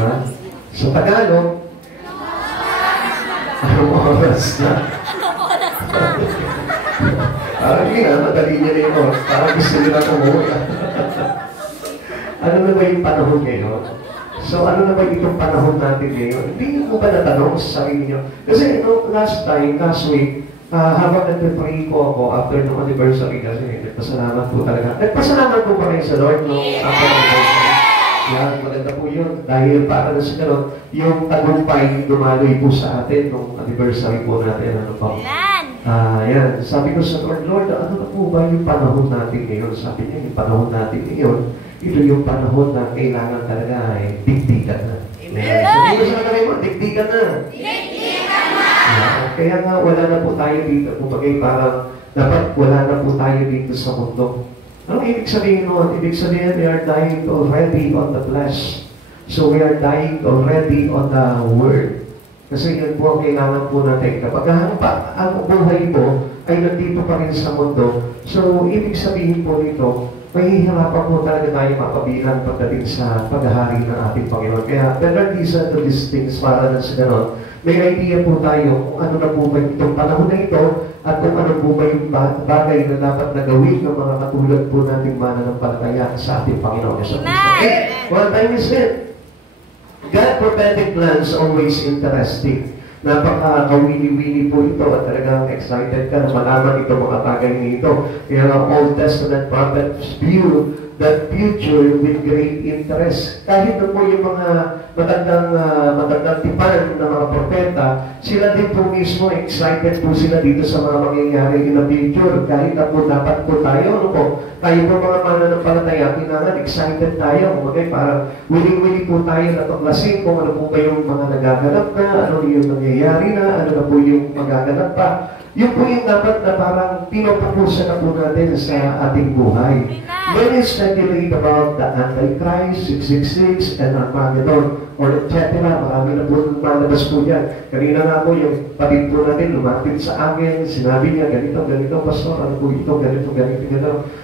Ha? Sa Tagalog, anong oras na? Parang hindi nga, madali niya na yung oras. Parang gusto nila kumuha. Ano na ba yung panahon ngayon? So, ano na ba itong panahon natin ngayon? Hindi niyo po ba natanong sa sarili niyo? Kasi last week, habang nag-pray ko ako after ng anniversary kasi nagpasalamat po talaga. Nagpasalamat po pa rin sa Lord nung after anniversary. Yan, maganda po yun. Dahil para na sa ganun, yung tagumpay dumaloy po sa atin nung anniversary po natin. Ano po? Yan. Sabi ko sa Lord, Lord, ano na po ba yung panahon natin ngayon? Sabi niya, yung panahon natin ngayon, ito yung panahon na kailangan talaga ay digdigan na. Amen! Hindi ko sa kagawin mo, digdigan na. Digdigan na! Kaya nga, wala na po tayo dito. Kumagay parang, dapat wala na po tayo dito sa mundo. Ano ibig sabihin nun? Ibig sabihin, we are dying already on the flesh. So, we are dying already on the Word. Kasi yun po ang kailangan po natin. Kapag ang buhay mo ay nandito pa rin sa mundo, so, ibig sabihin po nito, mahihirapan po talaga tayo mapabilang pagdating sa paghahari ng ating Panginoon. Kaya, better listen to these things para na sa ganon. May idea po tayo kung ano na po ba itong panahon na ito at kung ano po ba yung bagay na dapat na gawin ng mga katulad po nating mananampalataya sa ating Panginoon. Okay, one time is it. God prophetic plans always interesting. Napaka-kawili-wili po ito at talagang excited ka na malaman itong mga bagay nito. Kaya ang Old Testament prophets view that future with great interest. Kahit na po yung mga matandang tipan ng mga propeta, sila din po mismo excited po sila dito sa mga mangyayari in the future. Kahit na po dapat po tayo, ano po, tayo po mga mananampalataya, kailangan excited tayo. Okay, parang willing-willing po tayo na tuklasin kung ano po ba yung mga nagaganap na, ano yung nangyayari na, ano na po yung magaganap pa. Yun po yung dapat na parang pinopupusan na po natin sa ating buhay. When we speculate about the Antichrist, 666, and Armageddon, or etc., marami na po malabas po yan. Kanina nga po yung patid po natin, lumapit sa akin, sinabi niya, ganito, pastor, ano po ito, ganito.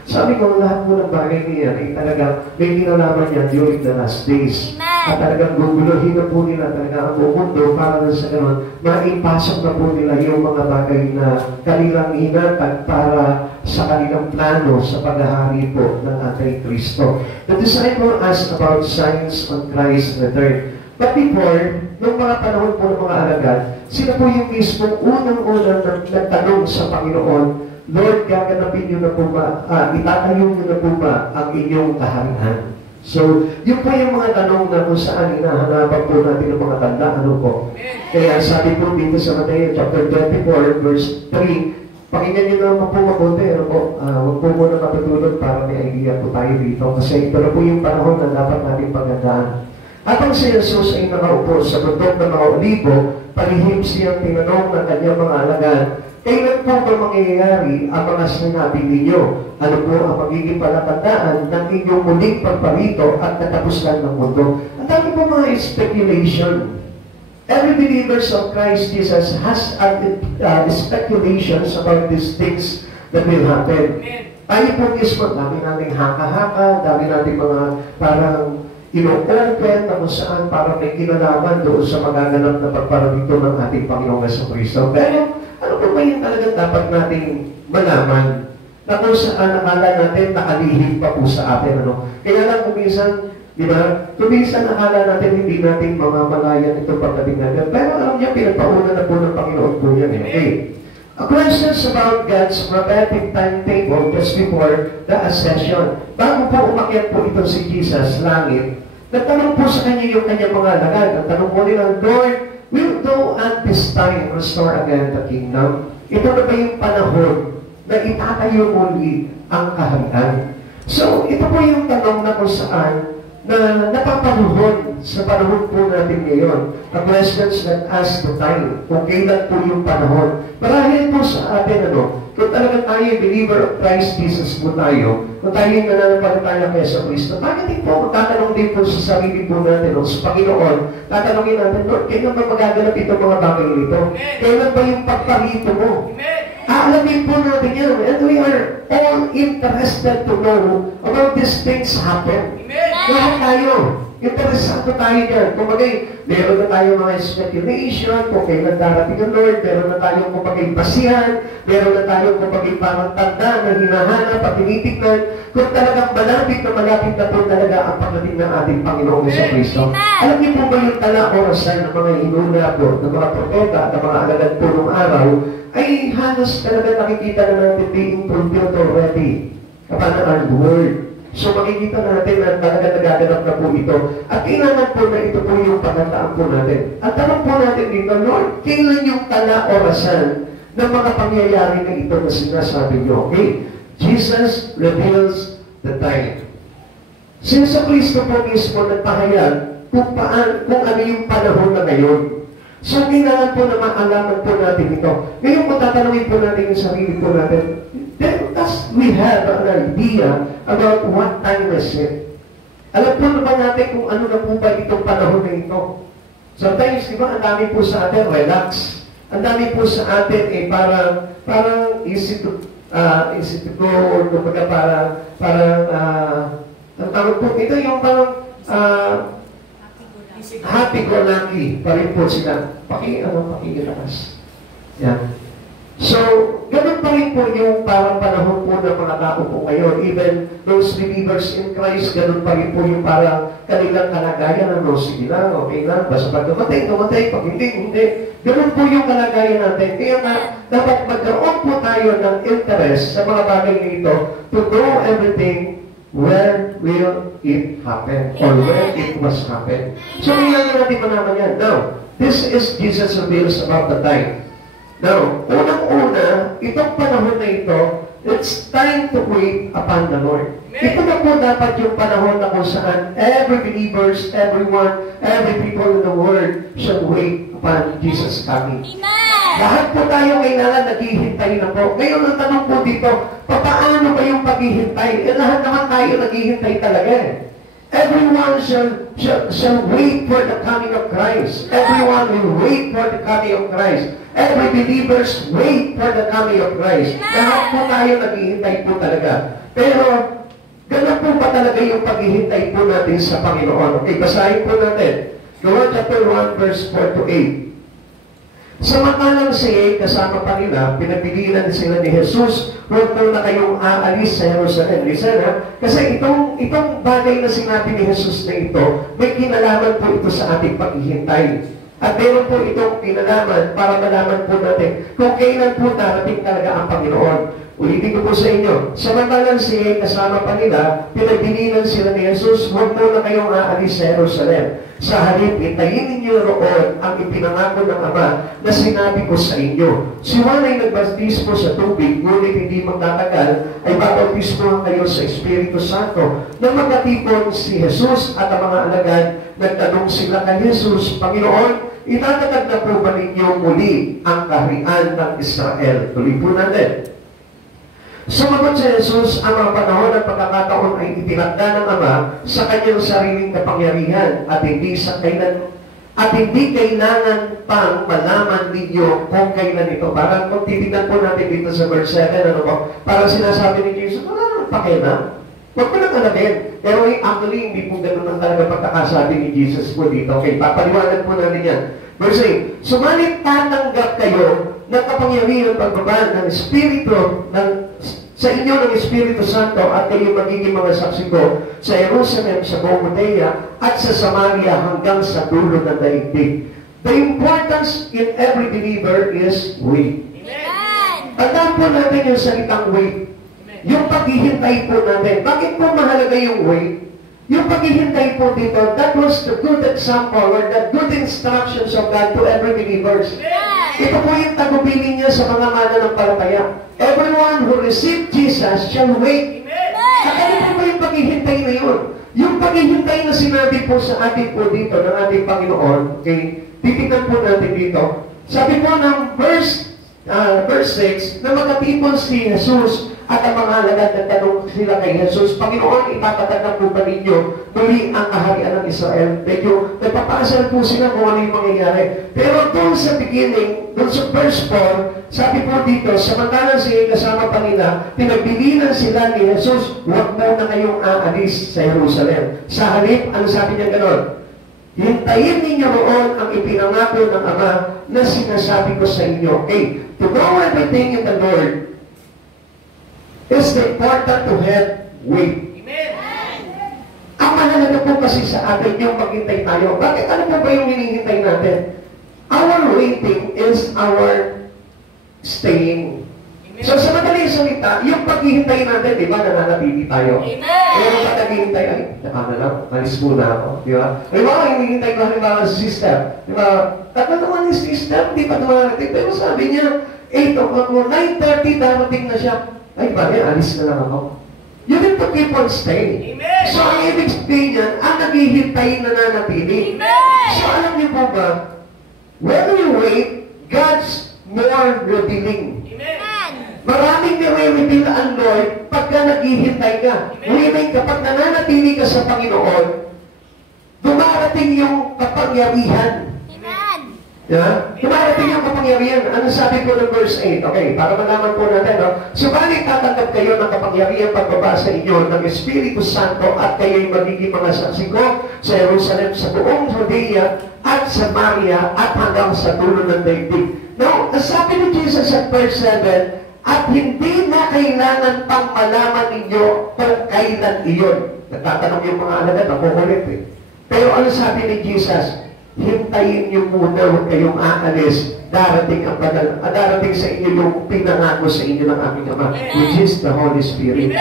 Sabi ko, lahat po ng bagay niya ay talagang may kinalaman niya during the last days. At talagang guguluhin na po nila talaga ang mundo para na sa ganun, maipasok na po nila yung mga bagay na kanilang hinatag para sa kanilang plano sa paghahari po ng Antikristo. The disciple asked about signs on Christ's return. But before, nung mga panahon po ng mga alagad, sila po yung mismo unang-unang nagtanong sa Panginoon, Lord, gaganapin niyo na po ba, itatayo niyo na po ba ang inyong kaharian? So, yun po yung mga tanong na kung saan hinahanapan po natin ng mga tanda, ano po. Kaya sabi po dito sa Mateo chapter 24, verse 3, pakinggan nyo naman po mabuti, ano po, huwag po muna matutulog para may idea po tayo dito. Kasi ito na po yung panahon na dapat natin pagandaan. Habang si Jesus ay nakaupo sa bundok ng mga Olivo, palihim siyang tinanong ng kanyang mga alagad, kailan po ba mangyayari ang mga sinabi ninyo? Ano po ang magiging palatandaan ng inyong muling pagparito at katapusan ng mundo? Ang dami po mga speculation. Every believers of Christ Jesus has speculations about these things that will happen. Tayo po mismo, dami nating haka-haka, dami nating mga parang ino-open na kung saan parang may kinalaman doon sa magaganap na pagparito ng ating Panginoong Jesucristo. Pero ano po ba yung talagang dapat nating malaman na kung saan nakala natin nakalihim pa po sa atin? Ano? Kaya lang kung minsan, di ba? Kung minsan nakala natin hindi natin mamamalayan ito pagdating natin. Pero alam niya, pinagpauna na po ng Panginoon po yan. Okay. A questions about God's prophetic timetable just before the ascension. Bago po umakyat po ito si Jesus langit, nagtanong po sa kanya yung kanyang mga alagad. Nagtanong po nila, Lord, will thou at this time restore again the kingdom? Ito na ba yung panahon na itatayo muli ang kaharian? So, ito po yung tanong na kung saan na napapanuhon sa panahon po natin ngayon. The questions that ask the time, kung kailan po yung panahon. Marahil po sa atin, kung talaga tayo, believer of Christ Jesus po tayo, kung tayo yung nananampalataya kay Jesucristo, bakit din po magtatanong din po sa sarili po natin, sa Panginoon, tatanungin natin, Lord, kailan ba magaganap itong mga bagay nito? Kailan ba yung pagparito mo? Aalamin po natin yan. And we are all interested to know about these things happen. Lahat tayo. Interesado tayo dyan. Kumbaga, meron na tayo mga speculation kung kailan darating ang Lord, meron na tayong kumbaga basihan, meron na tayong kumbaga parang tanda na hinahanap at tinitignan kung talagang malapit na po talaga ang pagdating ng ating Panginoong Jesucristo. Alam niyo po ba yung tala orasan ng mga hinuna po, ng mga propeta at ng mga alagad po ng araw, ay halos talaga nakikita na natin being fulfilled already kapag ang word. So makikita natin na talaga nagaganap na po ito. At kailangan po na ito po yung pagkataan po natin. At tanong po natin dito, Lord, kailan yung tala orasan ng mga pangyayari na ito na sinasabi niyo? Okay? Jesus reveals the time. Since sa Kristo po mismo nagpahayag kung ano yung panahon na ngayon. So kailangan po na maalaman po natin ito. Ngayon po tatanungin po natin yung sarili po natin. Then, as we have an idea about what time is it. Alam po na ba natin kung ano na po ba itong panahon na ito? Sometimes, di ba, ang dami po sa atin, relax. Ang dami po sa atin, parang easy to go, or kumbaga ang tawag po, ito yung parang, happy-go-lucky pa rin po sila. Pakilakas. Yan. So, ganun pa rin po yung parang panahon po ng mga tao po ngayon. Even those believers in Christ, ganun pa rin po yung parang kanilang kalagayan na sige lang, okay lang, basta pag dumatay, pag hindi. Ganun po yung kalagayan natin. Kaya nga, dapat magkaroon po tayo ng interest sa mga bagay na ito to know everything where will it happen or where it must happen. So, kailangan natin malaman yan. Now, this is Jesus reveals about the time. Now, unang-una, itong panahon na ito, it's time to wait upon the Lord. Ito na po dapat yung panahon na kung saan every believers, everyone, every people in the world should wait upon Jesus coming. Lahat po tayo kailangan naghihintay na po. Ngayon, ang tanong po dito, paano ba yung paghihintay? Lahat naman tayo naghihintay talaga eh. Everyone shall wait for the coming of Christ. Everyone will wait for the coming of Christ. Every believers wait for the coming of Christ. Lahat po tayo naghihintay po talaga. Pero, ganun po ba talaga yung paghihintay po natin sa Panginoon? Okay, basahin po natin. John chapter 1, verse 4 to 8. Samantalang siya kasama pa nila, pinagpilinan sila ni Jesus, huwag mo na kayong aalis sa Jerusalem. Listen ha, kasi itong bagay na sinabi ni Jesus na ito, may kinalaman po ito sa ating paghihintay. At meron po itong kinalaman para malaman po natin kung kailan po darating talaga ang Panginoon. Ulitin ko po sa inyo, samantalang siya kasama pa nila, pinagpilinan sila ni Jesus, huwag mo na kayong aalis sa Jerusalem. Sa halip, itayin ninyo roon ang ipinangako ng Ama na sinabi ko sa inyo. Si Juan ay nagbaptismo sa tubig, ngunit hindi magtatagal ay babaptismohan kayo sa Espiritu Santo. Nang magkatipon si Jesus at ang mga alagad, nagtanong sila kay Jesus, Panginoon, itatagad na po ba ninyo muli ang kaharian ng Israel? Tuloy po natin. Sumagot si Jesus, ang mga panahon at pagkakataon ay itinakda ng Ama sa kanyang sariling kapangyarihan at hindi kailangan pang malaman ninyo kung kailan ito. Parang kung titignan po natin dito sa verse 7, parang sinasabi ni Jesus, wala nang pakialam. Huwag mo nang alamin. Pero actually, hindi po ganun ang talaga pagkakasabi ni Jesus po dito. Okay, papaliwanag po natin yan. Verse 8, sumalit tatanggap kayo ng kapangyarihan pagbaba ng Espiritu sa inyo ng Espiritu Santo at kayo magiging mga saksi ko sa Jerusalem, sa buong Judea at sa Samaria hanggang sa dulo ng daigdig. The importance in every believer is wait. Tandaan po natin yung salitang wait. Yung paghihintay po natin. Bakit po mahalaga yung wait? Yung paghihintay po dito, that was the good example or the good instructions of God to every believers. Ito po yung tagubilin niya sa mga mananampalataya. Everyone who received Jesus shall wait. At ano po ba yung paghihintay na yun? Yung paghihintay na sinabi po sa atin po dito ng ating Panginoon, okay, titignan po natin dito. Sabi po ng verse verse 6, na magkatipon si Jesus at ang mga alagad nagtanong sila kay Jesus, Panginoon, ipatatag na po ba ninyo muli ang kaharian ng Israel? Medyo nagpapasal po sila kung ano yung mangyayari. Pero doon sa beginning, doon sa verse 4, sabi po dito, samantalang siya kasama pa nila, pinagbilinan sila ni Jesus, huwag mo na kayong aalis sa Jerusalem. Sa halip, ano sabi niya gano'n? Hintayin ninyo roon ang ipinangako ng Ama na sinasabi ko sa inyo. Okay, to know everything in the Lord is important to have wait. Amen. Ang mahalaga po kasi sa atin yung maghintay tayo. Bakit? Ano po ba yung hinihintay natin? Our waiting is our staying. Amen. So sa madaling salita, yung paghihintay natin, di ba, nananatili tayo? Amen. Kaya yung paghihintay, ay, tama na lang, alis muna ako. Di ba? Di ba, hinihintay ko halimbawa sa system. Di ba, tatlo naman yung system, di pa dumarating. Pero sabi niya, 8 o'clock mo, 9:30 darating na siya. Ay, bali, alis na lang ako. You need to keep on staying. Amen. So, ang ibig sabihin niyan, ang naghihintay na nanatili. Amen. So, alam niyo po ba, when we wait, God's more revealing. Amen. Maraming nire-reveal ang Lord pagka naghihintay ka. Meaning, kapag nananatili ka sa Panginoon, dumarating yung kapangyarihan. Yeah? Dumarating yung kapangyarihan. Ano sabi ko ng verse 8? Okay, para malaman po natin, no? Subalit tatanggap kayo ng kapangyarihan pagbaba sa inyo ng Espiritu Santo at kayo'y magiging mga saksi ko sa Jerusalem, sa buong Judea at Samaria at hanggang sa dulo ng daigdig. Now, sabi ni Jesus sa verse 7, at hindi na kailangan pang malaman ninyo kung kailan iyon. Nagtatanong yung mga alagad, nakukulit eh. Pero ano sabi ni Jesus? Hintayin niyo muna, huwag kayong aalis. Darating sa inyo yung pinangako sa inyo ng aming Ama, which is the Holy Spirit.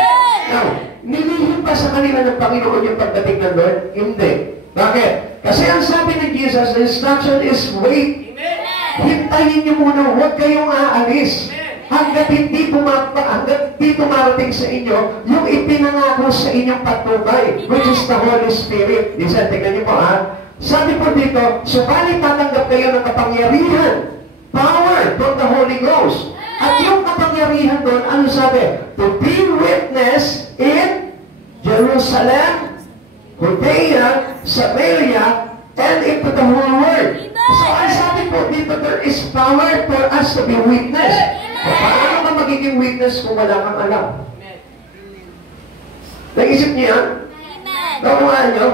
Now, nilihim pa sa kanila ng Panginoon yung pagdating ng Lord? Hindi. Bakit? Kasi ang sabi ni Jesus, the instruction is wait. Hintayin niyo muna, huwag kayong aalis. Hanggat hindi dumarating sa inyo yung ipinangako sa inyong patnubay, which is the Holy Spirit. Listen, tingnan niyo po ha. Sabi po dito, subalit tatanggap kayo ng kapangyarihan, power from the Holy Ghost. At yung kapangyarihan doon, ano sabi? To be witness in Jerusalem, Judea, Samaria, and into the whole world. So, ang sabi po dito, there is power for us to be witness. Paano ka magiging witness kung wala kang alam? Naisip niyo yan? Nakuhaan niyo?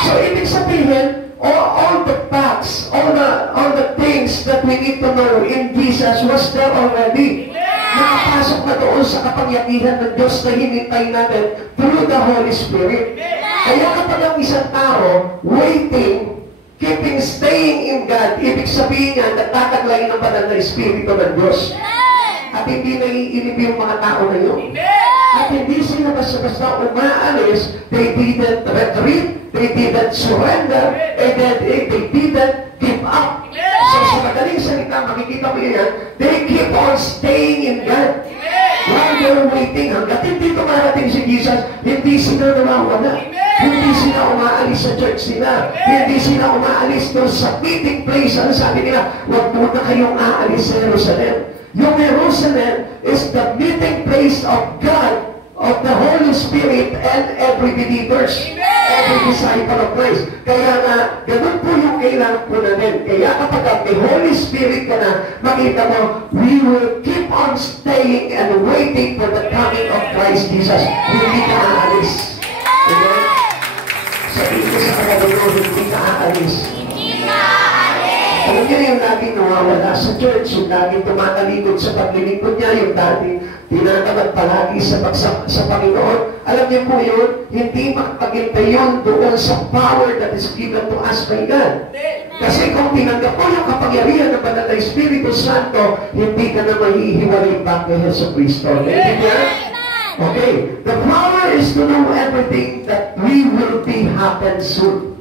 So, ibig sabihin, all the facts, all the things that we need to know in Jesus was there already. Nakapasok na doon sa kapangyarihan ng Diyos na hinintay natin through the Holy Spirit. Kaya kapag ang isang tao, waiting, staying in God, ibig sabihin niya, nagtataglayin ng banal na Espiritu ng Diyos. At hindi naiinip yung mga tao na yun. At hindi sila basta-basta umaalis, they didn't retreat, they didn't surrender, and then they didn't give up. So sa madaling salita, makikita mo yan, they keep on staying in God. While they're waiting, hanggat hindi tumarating si Jesus, hindi sila nawawala. Hindi sila umaalis sa church nila. Hindi sila umaalis doon sa meeting place. Ano sabi nila? Huwag muna kayong aalis sa Jerusalem. Yung Jerusalem is the meeting place of God, of the Holy Spirit, and every believers, every disciple of Christ. Kaya nga, ganun po yung kailangan po natin. Kaya kapag may Holy Spirit ka na, makita mo, we will keep on staying and waiting for the coming of Christ Jesus. Hindi ka aalis. Amen? Sabihin ko sa kapatid, hindi ka aalis. Alam niyo yung laging nawawala sa church, yung laging tumatalikod sa paglilingkod niya, yung dating tinatamad palagi sa Panginoon. Alam niyo po yun, hindi makapagintay yun doon sa power that is given to us by God. Kasi kung tinanggap mo yung kapangyarihan ng Banal na Espiritu Santo, hindi ka na mahihiwalay pa kay Jesu Cristo. Okay, the power is to know everything that we will be happen soon.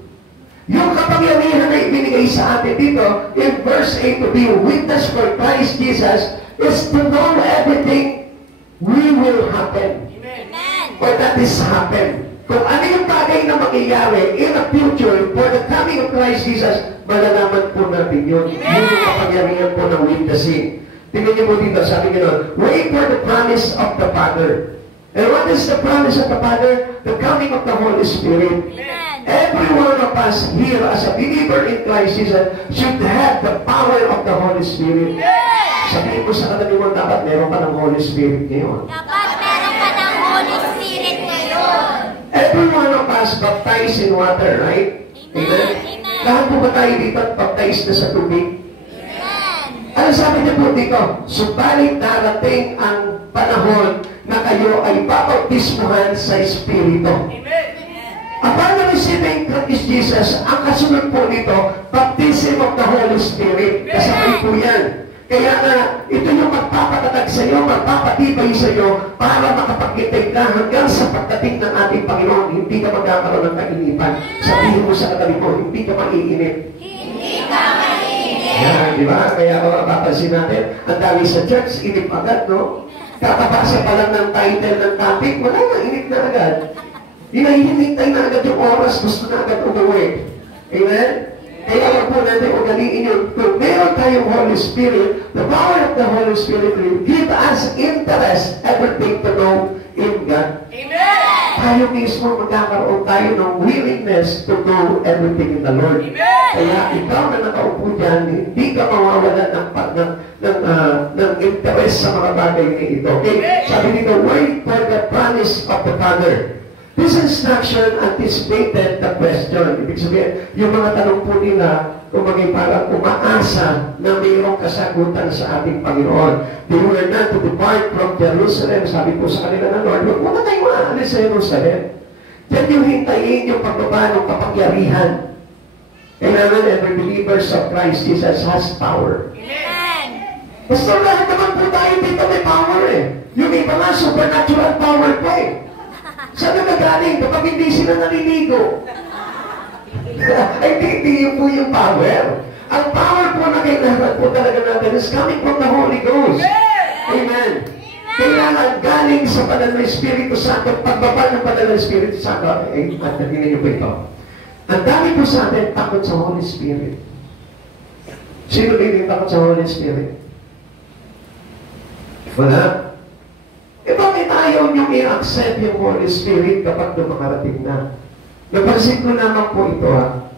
Yung kapangyarihan na ibinigay sa atin dito, in verse 8, to be witness for Christ Jesus, is to know everything we will happen. Amen. Or that is happen. Kung ano yung bagay na mangyayari in the future for the coming of Christ Jesus, malalaman po natin yun. Yun yung kapangyarihan po ng witnessing. Tingnan niyo po dito, sabi niyo, wait for the promise of the Father. And what is the promise of the Father? The coming of the Holy Spirit. Amen. Every one of us here as a believer in Christ Jesus should have the power of the Holy Spirit. Sabihin mo sa katabi mo, dapat meron ka ng Holy Spirit ngayon. Dapat meron ka ng Holy Spirit ngayon. Every one of us baptized in water, right? Amen. Lahat po ba tayo dito baptized na sa tubig? Amen. Ano sabi niyo po dito? Subalit darating ang panahon na kayo ay babautismuhan sa Espiritu. Upon receiving Christ Jesus, ang kasunod po nito, baptism of the Holy Spirit. Kasabay po yan. Kaya nga, ito yung magpapatatag sa iyo, magpapatibay sa iyo, para makapagkitay ka hanggang sa pagdating ng ating Panginoon. Hindi ka magkakaroon ng kainipan. Sabihin mo sa katabi mo, hindi ka maiinip. Hindi ka mainip. Yan, di ba? Kaya mapapansin natin, ang dami sa church, inip agad, no? Kakabasa pa lang ng title ng topic, wala na, inip na agad. Hinahintay na agad yung oras, gusto na agad umuwi. Amen? Kaya wag po natin ugaliin yun. Kung meron tayong Holy Spirit, the power of the Holy Spirit will give us interest, everything to know in God. Amen. Tayo mismo magkakaroon tayo ng willingness to know everything in the Lord. Amen. Kaya ikaw na nakaupo dyan, hindi ka mawawala ng interest sa mga bagay na ito. Okay? Sabi dito, wait for the promise of the Father. This instruction anticipated the question. Ibig sabihin, yung mga tanong po nila, kumagay parang umaasa na mayroong kasagutan sa ating Panginoon. They were not to depart from Jerusalem. Sabi po sa kanila ng Lord, huwag mo na kayo maalis sa Jerusalem. Diyan yung hintayin yung pagbaba ng kapangyarihan. Kailangan every believers of Christ Jesus has power. Amen. Basta lahat naman po tayo dito may power eh. Yung iba nga supernatural power pa eh. Saan na nagaling kapag hindi sila naliligo? Ay, hindi yun po yung power. Ang power po na kailangan po talaga natin is coming from the Holy Ghost. Amen. Kailangan galing sa banal na Espiritu Santo, pagbaba ng banal na Espiritu Santo. Ay, at nagingin niyo po ito. Ang dami po sa atin takot sa Holy Spirit. Sino din takot sa Holy Spirit? Wala. E bakit ayaw nyo i-accept yung Holy Spirit kapag dumakarating na? Napansin ko naman po ito ha.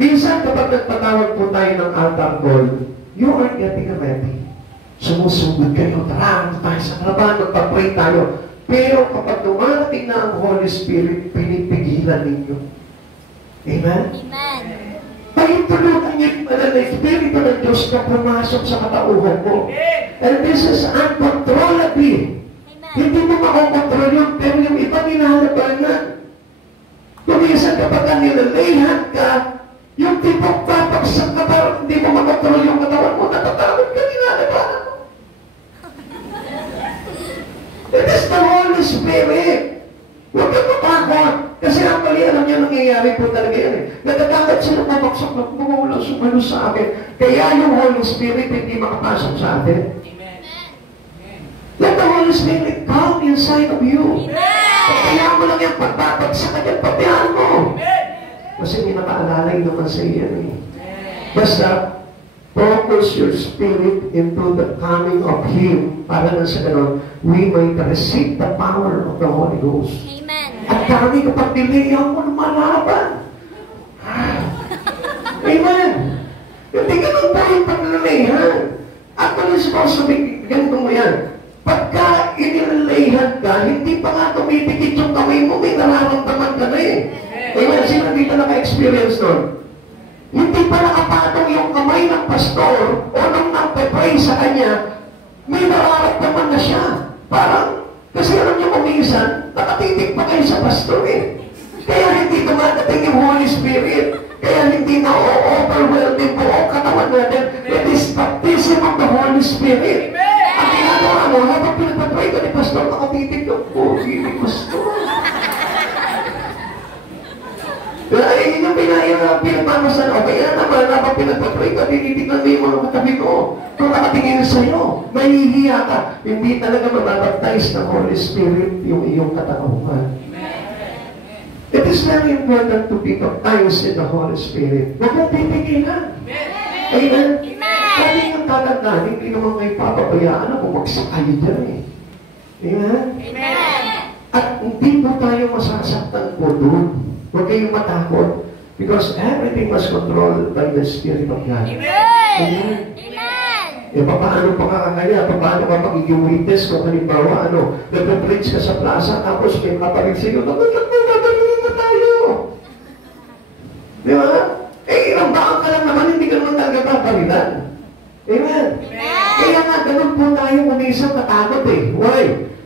Minsan kapag nagpatawag po tayo ng altar call, you are getting ready. Sumusugod kayo, tara, tayo sa trabaho, magpa-pray tayo. Pero kapag dumarating na ang Holy Spirit, pinipigilan ninyo. Amen? Amen. Pahintulutan niyo yung banal na Espiritu ng Diyos na pumasok sa katauhan mo. And this is uncontrollably. Hindi mo makokontrol yun, pero yung iba nilalabanan. Kuminsan kapag nilalayhan ka, yung tipong papagsak ka parang hindi mo makontrol yung katawan mo, natatakot ka nilalabanan mo. It is the Holy Spirit. Huwag kang matakot. Kasi ang mali, alam niyo, nangyayari po talaga yan eh. Natatakot sila mabaksak na mawala sumalo sa akin. Kaya yung Holy Spirit hindi makapasok sa atin. Let the Holy Spirit come inside of you. Kaya mo lang yung pagbabag sa kanyang pabihan mo. Kasi may nakaalalay naman sa iyo eh. Basta, focus your spirit into the coming of Him. Para na sa ganon, we might receive the power of the Holy Ghost. Amen. At kami kapag nilayaw mo lumalaban. Amen. Hindi ganun tayo paglalayan. At kung supposed to be, ganito mo yan. Pagka inilalayhan ka, hindi pa nga tumitikit yung kamay mo, may nararamdaman ka na eh. Amen. Sino dito naka-experience nun? Hindi pa nakapatong yung kamay ng pastor o nung nagpe-pray sa kanya, may nararamdaman na siya. Parang, kasi alam niyo kung minsan, nakatitig pa kayo sa pastor eh. Kaya hindi dumadating yung Holy Spirit. Kaya hindi na overwhelm yung buong katawan natin. It is baptism of the Holy Spirit. Ang ginagawa mo, habang pinagpapray ka ni pastor, nakatitig ka po, hindi pastor. Ay, yun yung pinagmamasan. O kaya naman, habang pinagpapray ka, tinitignan mo yung mga katabi ko. Kung nakatingin sa'yo, mahihiya ka. Hindi talaga mababaptize ng Holy Spirit yung iyong katauhan. It is very important to be baptized in the Holy Spirit. Huwag mong pipigilan. Amen? Amen. tatandaan, hindi naman kayo papabayaan na bumagsak kayo dyan eh. Amen? Amen. At hindi po tayo masasaktan po doon. Huwag kayong matakot. Because everything was controlled by the Spirit of God. Amen. Eh, paano pa kakakaya? Paano ka magiging witness kung halimbawa, nagpa-preach ka sa plaza, tapos may kapalit sa'yo, nagpapalingin na tayo. Di ba? Eh, ilang baon ka lang naman, hindi ka naman talaga papalitan. Amen? Kaya nga, ganun po tayo kung isang katakot eh. Why?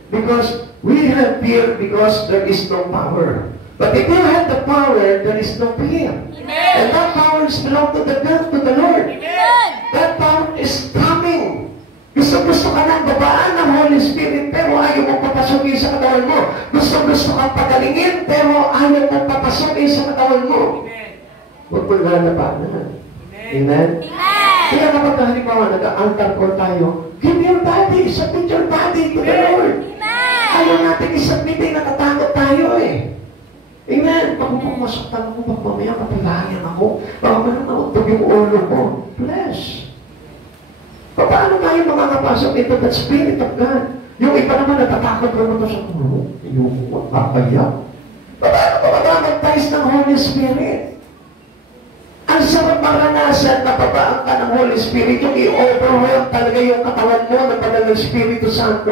Because we have fear because there is no power. But if you have the power, there is no fear. Amen. And that power is belong to the God, to the Lord. Amen. That power is coming. Gusto ka ng babaan ng Holy Spirit, pero ayaw mong papasukin sa katawan mo. Gusto kang pagalingin, pero ayaw mong papasukin sa katawan mo. Huwag mo lalabanan. Amen? Kaya kapag halimbawa, nag-altar call tayo, give your body, submit your body to the Lord. Ayaw natin isubmitin, natatakot tayo eh. Amen. Pag pumasaktan ako, pag mamaya kapalayan ako, baka manunod yung ulo mo. Bless. Paano tayo makakapasok into that Spirit of God? Yung iba naman natatakot ka naman sa ulo. Yung makakaya. Paano ka mag-baptize ng Holy Spirit? Ang sarap maranasan na babaan ka ng Holy Spirit, yung i-overwhelm talaga yung katawan mo ng Banal ng Espiritu Santo.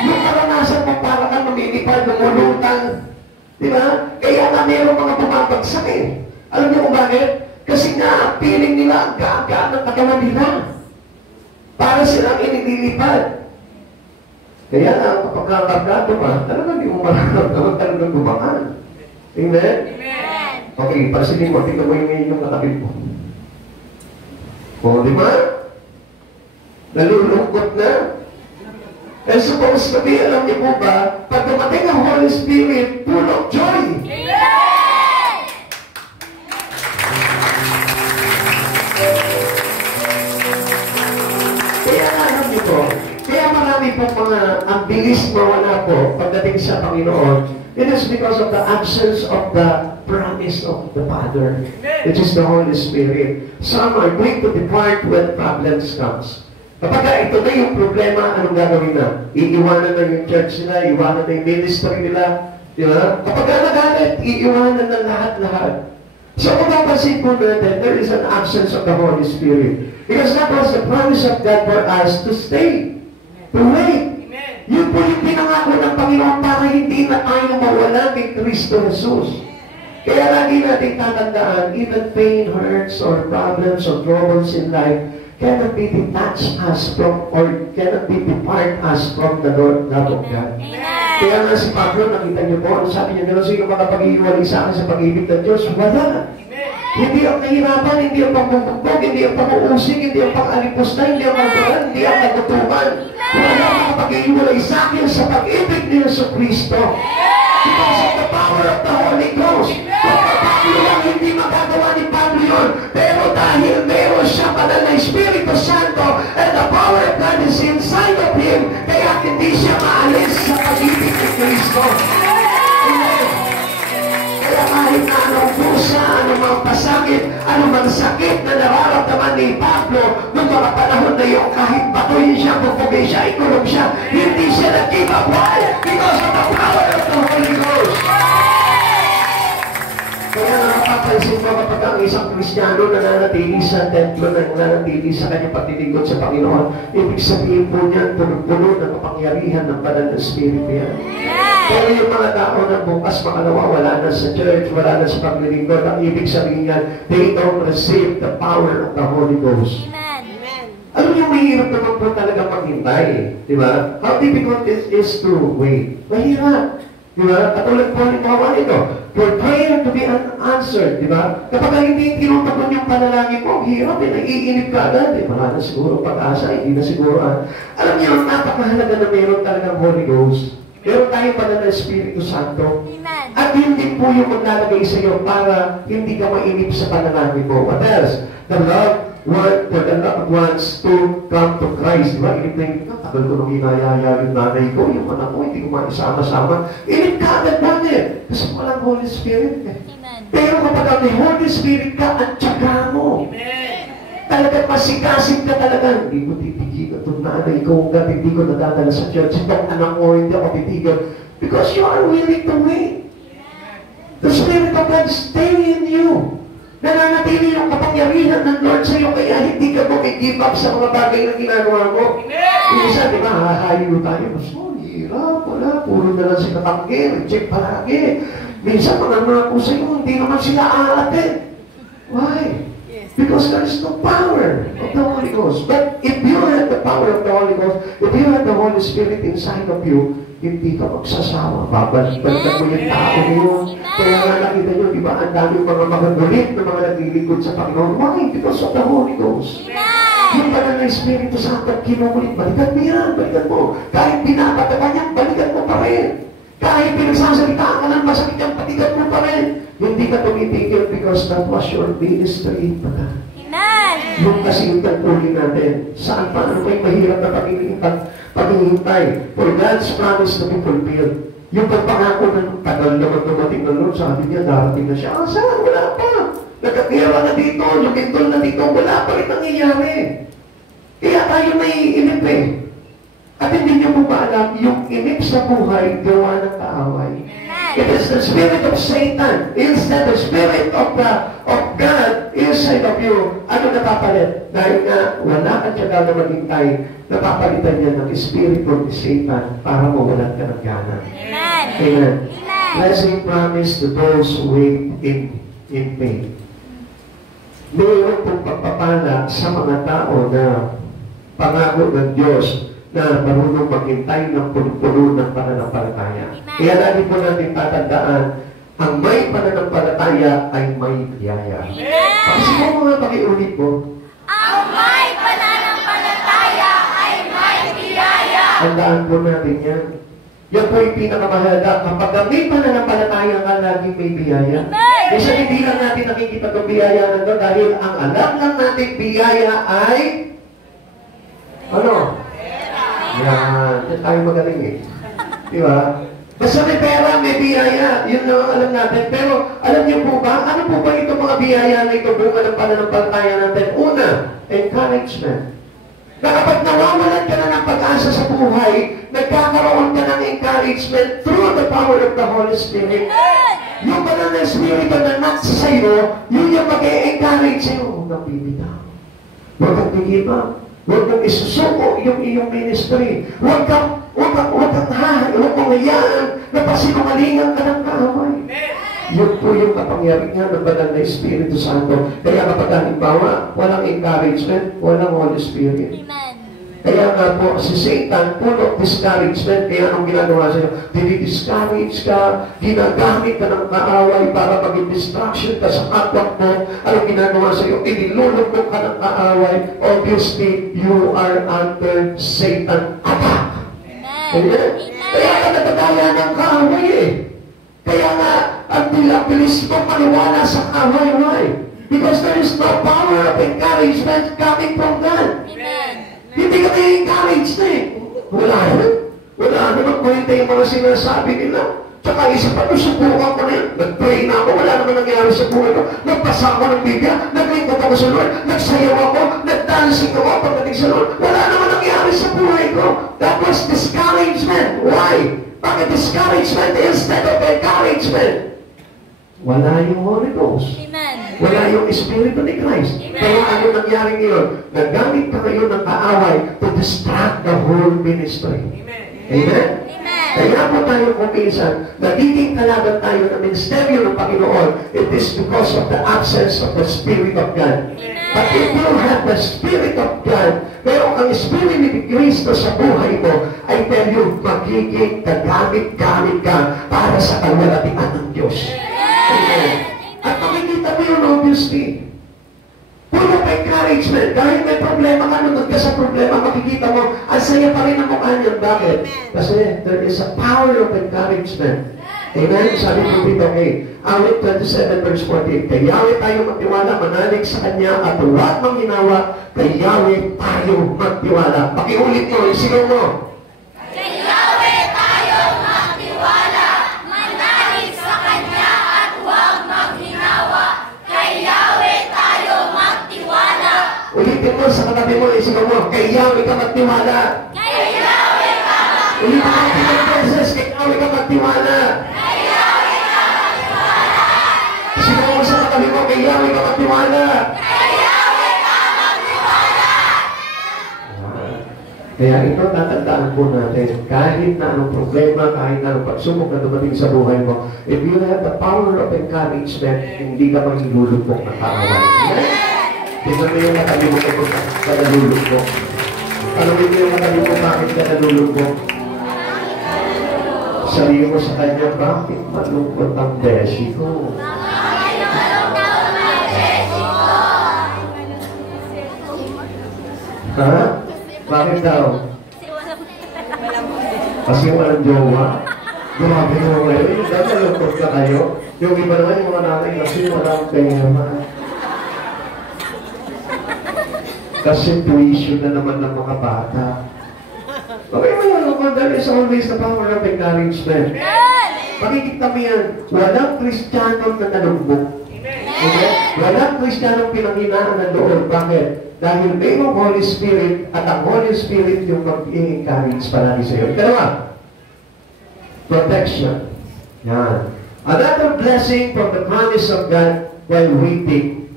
Yung maranasan mo para ka lumilipad ng ulutang. Diba? Kaya nga mayroong mga bumabagsak eh. Alam niyo kung bakit? Kasi nga, feeling nila ang gagaan ng katawan nila. Para silang inililipad. Kaya nga, kapag kakagado ka, talagang hindi mo mararamdaman talagang gumakan. Amen? Amen. Okay, pasilin mo, tingnan mo yung inyong katabi mo. O, di ba? Nalulungkot na. And supposed to be, alam niyo po ba, pag dumating ang Holy Spirit, full of joy. Amen. Kaya alam niyo po, kaya marami po mga ang bilis mawala po pagdating sa Panginoon. It is because of the absence of the promise of the Father, which is the Holy Spirit. Some are going to depart when problems comes. Kapag ito na yung problema, anong gagawin na? Iiwanan na yung church nila, iiwanan na yung ministry nila. Di ba? Kapag nagalit, iiwanan na lahat-lahat. So kung mapapansin po natin, there is an absence of the Holy Spirit. Because that was the promise of God for us to stay, to wait. Yun po yung pinangako ng Panginoon para hindi na tayo mawala ni Kristo Jesus. Kaya lagi natin tatandaan, even pain, hurts, or problems, or troubles in life, cannot be detached us from, or cannot be depart us from the Lord, love of God. Kaya nga si Pablo, nakita niyo po, ano sabi niya, sino makapag-iwalay sa akin sa pag-ibig ng Diyos? Wala. Hindi ang kahirapan, hindi ang pagbubugbog, hindi ang pag-uusig, hindi ang pag-alipusta, hindi ang magbulan, hindi ang nagutuman. Wala makapag-iwalay sa akin sa pag-ibig ni Yesu Kristo. Because of the power of the Holy Ghost. Kung Pablo lang hindi magagawa ni Pablo yun, pero dahil meron siya Banal na Espiritu Santo and the power of God is inside of him, kaya hindi siya maalis sa pag-ibig ni Kristo. Kaya kahit na anong pusa, anong mga pasakit, anong mga sakit na nararamdaman ni Pablo noong mga panahon na yun, kahit batuhin siya, bubugay siya, ikulong siya, hindi siya nag-give up. Why? Because of the power of the Holy Ghost. Kaya napapansin mo kapag ang isang Kristiyano nananatili sa templo, nananatili sa kanyang pagtitigot sa Panginoon, ibig sabihin po niyan, puno-puno ng kapangyarihan ng Banal na Espiritu yan. Pero yung mga tao na bukas makalawa, wala na sa church, wala na sa paglilingkod, ang ibig sabihin yan, they don't receive the power of the Holy Ghost. Alam niyo, mahirap naman po talaga maghintay. Di ba? How difficult it is to wait. Mahirap. Di ba? Katulad po halimbawa ito, for prayer to be unanswered. Di ba? Kapag hindi tinutugon yung panalangin mo, hirap eh, naiinip ka agad. Wala na siguro pag-asa, hindi na siguro. Alam niyo, napakahalaga na meron talagang Holy Ghost. Meron tayong Banal na Espiritu Santo. Amen. At yun din po yung maglalagay sa iyo para hindi ka mainip sa panalangin mo. What else? The love for the loved ones to come to Christ. Diba? Inip na yun, tagal ko nung inayaya yung nanay ko, yung anak ko, hindi ko maisama-sama. Inip ka agad natin. Kasi walang Holy Spirit eh. Amen. Pero kapag may Holy Spirit ka, ang tiyaga mo. Amen. talagang masikasin ka talaga. Hindi mo titigilan itong nanay ko, hindi ko nadadala sa church. Itong anak ko, hindi ako titigilan. Because you are willing to wait. The Spirit of God stay in you. Nananatili yung kapangyarihan ng Lord sa iyo, kaya hindi ka mo give up sa mga bagay na ginagawa mo. Minsan, di ba, hahayo tayo. So, hirap, wala. Puro na lang sila tanggi, check palagi. Minsan, mga ko sa iyo, hindi naman sila aatin. Why? Because there is no power of the Holy Ghost. But if you have the power of the Holy Ghost, if you have the Holy Spirit inside of you, hindi ka magsasawa. Babalik-balikan mo yung tao ngayon. Kaya nga nakita nyo, di ba, ang daming mga magagulit na mga naglilingkod sa Panginoon. Why? Because of the Holy Ghost. Yung banal na Espiritu Santo, kinukulit, balikan mo yan, balikan mo. Kahit pinapataba niya, balikan mo pa rin. Kahit pinagsasalitaan ka ng masakit yung balikan mo pa rin. Hindi ka tumitigil because that was your ministry. Amen. Yung kasi yung tagpuli natin, saan pa, ano may mahirap na paghihintay for God's promise to be fulfilled. Yung pagpangako ng tagal naman dumating ng Lord, sabi niya, darating na siya. Saan? Wala pa. Nagkatira na dito, lumindol na dito, wala pa rin nangyayari. Kaya tayo naiinip eh. At hindi niyo mo ba alam, yung inip sa buhay, gawa ng kaaway. It is the spirit of Satan. Instead, the spirit of God inside of you. Ano napapalit? Dahil nga, wala kang tiyaga na maghintay, napapalitan niya ng espiritu ni Satan para mawalan ka ng gana. Amen. Amen. Amen. Blessing promise to those who wait in faith. Mayroon pong pagpapala sa mga tao na pangako ng Diyos na marunong maghintay ng puno-puno ng pananampalataya. Kaya lagi po natin tatandaan, ang may pananampalataya ay may biyaya. Kasi mo mga pakiulit po, Ang may pananampalataya ay may biyaya. tandaan po natin yan. Yan po yung pinakamahalaga. Kapag may pananampalataya ka, laging may biyaya. Kasi hindi lang natin nakikita ng biyaya na doon dahil ang alam lang natin biyaya ay ano? Yan. Yan tayo magaling eh. Di ba? Basta may pera, may biyaya. Yun lang ang alam natin. Pero alam niyo po ba, ano po ba itong mga biyaya na ito bunga ng pananampalataya natin? Una, encouragement. Na kapag nawawalan ka na ng pag-asa sa buhay, nagkakaroon ka ng encouragement through the power of the Holy Spirit. Yung banal na Espiritu na nasa sa'yo, yun yung mag-e-encourage sa'yo. Huwag kang bibitaw. Huwag kang bigima. Huwag kang isusuko yung iyong ministry. Huwag kang hayaan na pasinungalingan ka ng kaaway. Yun po yung kapangyarihan ng banal na Espiritu Santo. Kaya kapag halimbawa, walang encouragement, walang Holy Spirit. Amen. Kaya nga po, si Satan, puno discouragement. Kaya anong ginagawa sa'yo? Dini-discourage ka, ginagamit ka ng kaaway para maging distraction ka sa kapwa mo. Anong ginagawa sa'yo? Inilulubog ka ng kaaway. Obviously, you are under Satan attack. Amen? Kaya ka nagdadaya ng kaaway eh. Kaya nga, ang bilis mo maniwala sa kaaway. Why? Because there is no power of encouragement coming from God. Hindi ka na-encourage na eh. Wala naman. Wala naman kwenta yung mga sinasabi nila. Tsaka isa pa, subukan ko na yan. Nag-pray na ako, wala naman nangyari sa buhay ko. Nagpasa ako ng Biblia, naglingkod ako sa Lord, nagsayaw ako, nagdancing ako pagdating sa Lord. Wala naman nangyari sa buhay ko. That was discouragement. Why? Bakit discouragement instead of encouragement? Wala yung Holy Ghost. Amen. Wala yung Espiritu ni Christ. Kaya ano nangyari ngayon? Nagamit ka ngayon ng kaaway to distract the whole ministry. Amen? Kaya po tayo kuminsan, nagiging kalaban tayo ng ministeryo ng Panginoon. It is because of the absence of the Spirit of God. But if you have the Spirit of God, pero ang Spirit ni Cristo sa buhay mo, I tell you, magiging kagamit-gamit ka para sa kalwalatian ng Diyos. Amen. At makikita mo yun, obviously. Puno pa encouragement. Dahil may problema ka, nunod ka sa problema, makikita mo, ang saya pa rin ang mukha niya. Bakit? Kasi there is a power of encouragement. Amen? Sabi ko dito, awit 27 verse 14, kay Yahweh tayo magtiwala, manalig sa Kanya, at huwag manghinawa, kay Yahweh tayo magtiwala. Pakiulit mo, isigaw mo. Kay Yahweh tayo magtiwala, manalig sa Kanya at huwag maghinawa. Kay Yahweh tayo magtiwala. Ulitin kay Yahweh ka magtiwala. Kay Yahweh ka magtiwala. Ulit ang ilang beses, kay Yahweh ka magtiwala. Kay Yahweh ka magtiwala. Sinaw mo sa katabi mo, kay Yahweh ka magtiwala. Kay Yahweh ka magtiwala. Kaya ito tatandaan po natin, kahit na anong problema, kahit na anong pagsubok na dumating sa buhay mo, if you have the power of encouragement, hindi ka maglulubog na kaaway. Tingnan mo yung katabi mo kung ka nalulubog. Tanungin mo yung katabi mo bakit ka nalulubog. Sabihin mo sa kanya, bakit malungkot ang beshi ko? Ha? Bakit daw? Kasi walang jowa. Grabe mo ngayon. Yung dahil nalungkot ka kayo. Yung iba naman yung mga nanay kasi walang pera. Kasi tuition na naman ng mga bata. Okay mo yun, there is always the power of encouragement. Makikita mo yan, walang Kristiyano na nalumbog. Okay? Walang Kristiyano pinanghinaan ng loob. Bakit? Dahil mayroong Holy Spirit at ang Holy Spirit yung mag-i-encourage palagi sa iyo. Dalawa, protection. Yan. Another blessing from the promise of God while waiting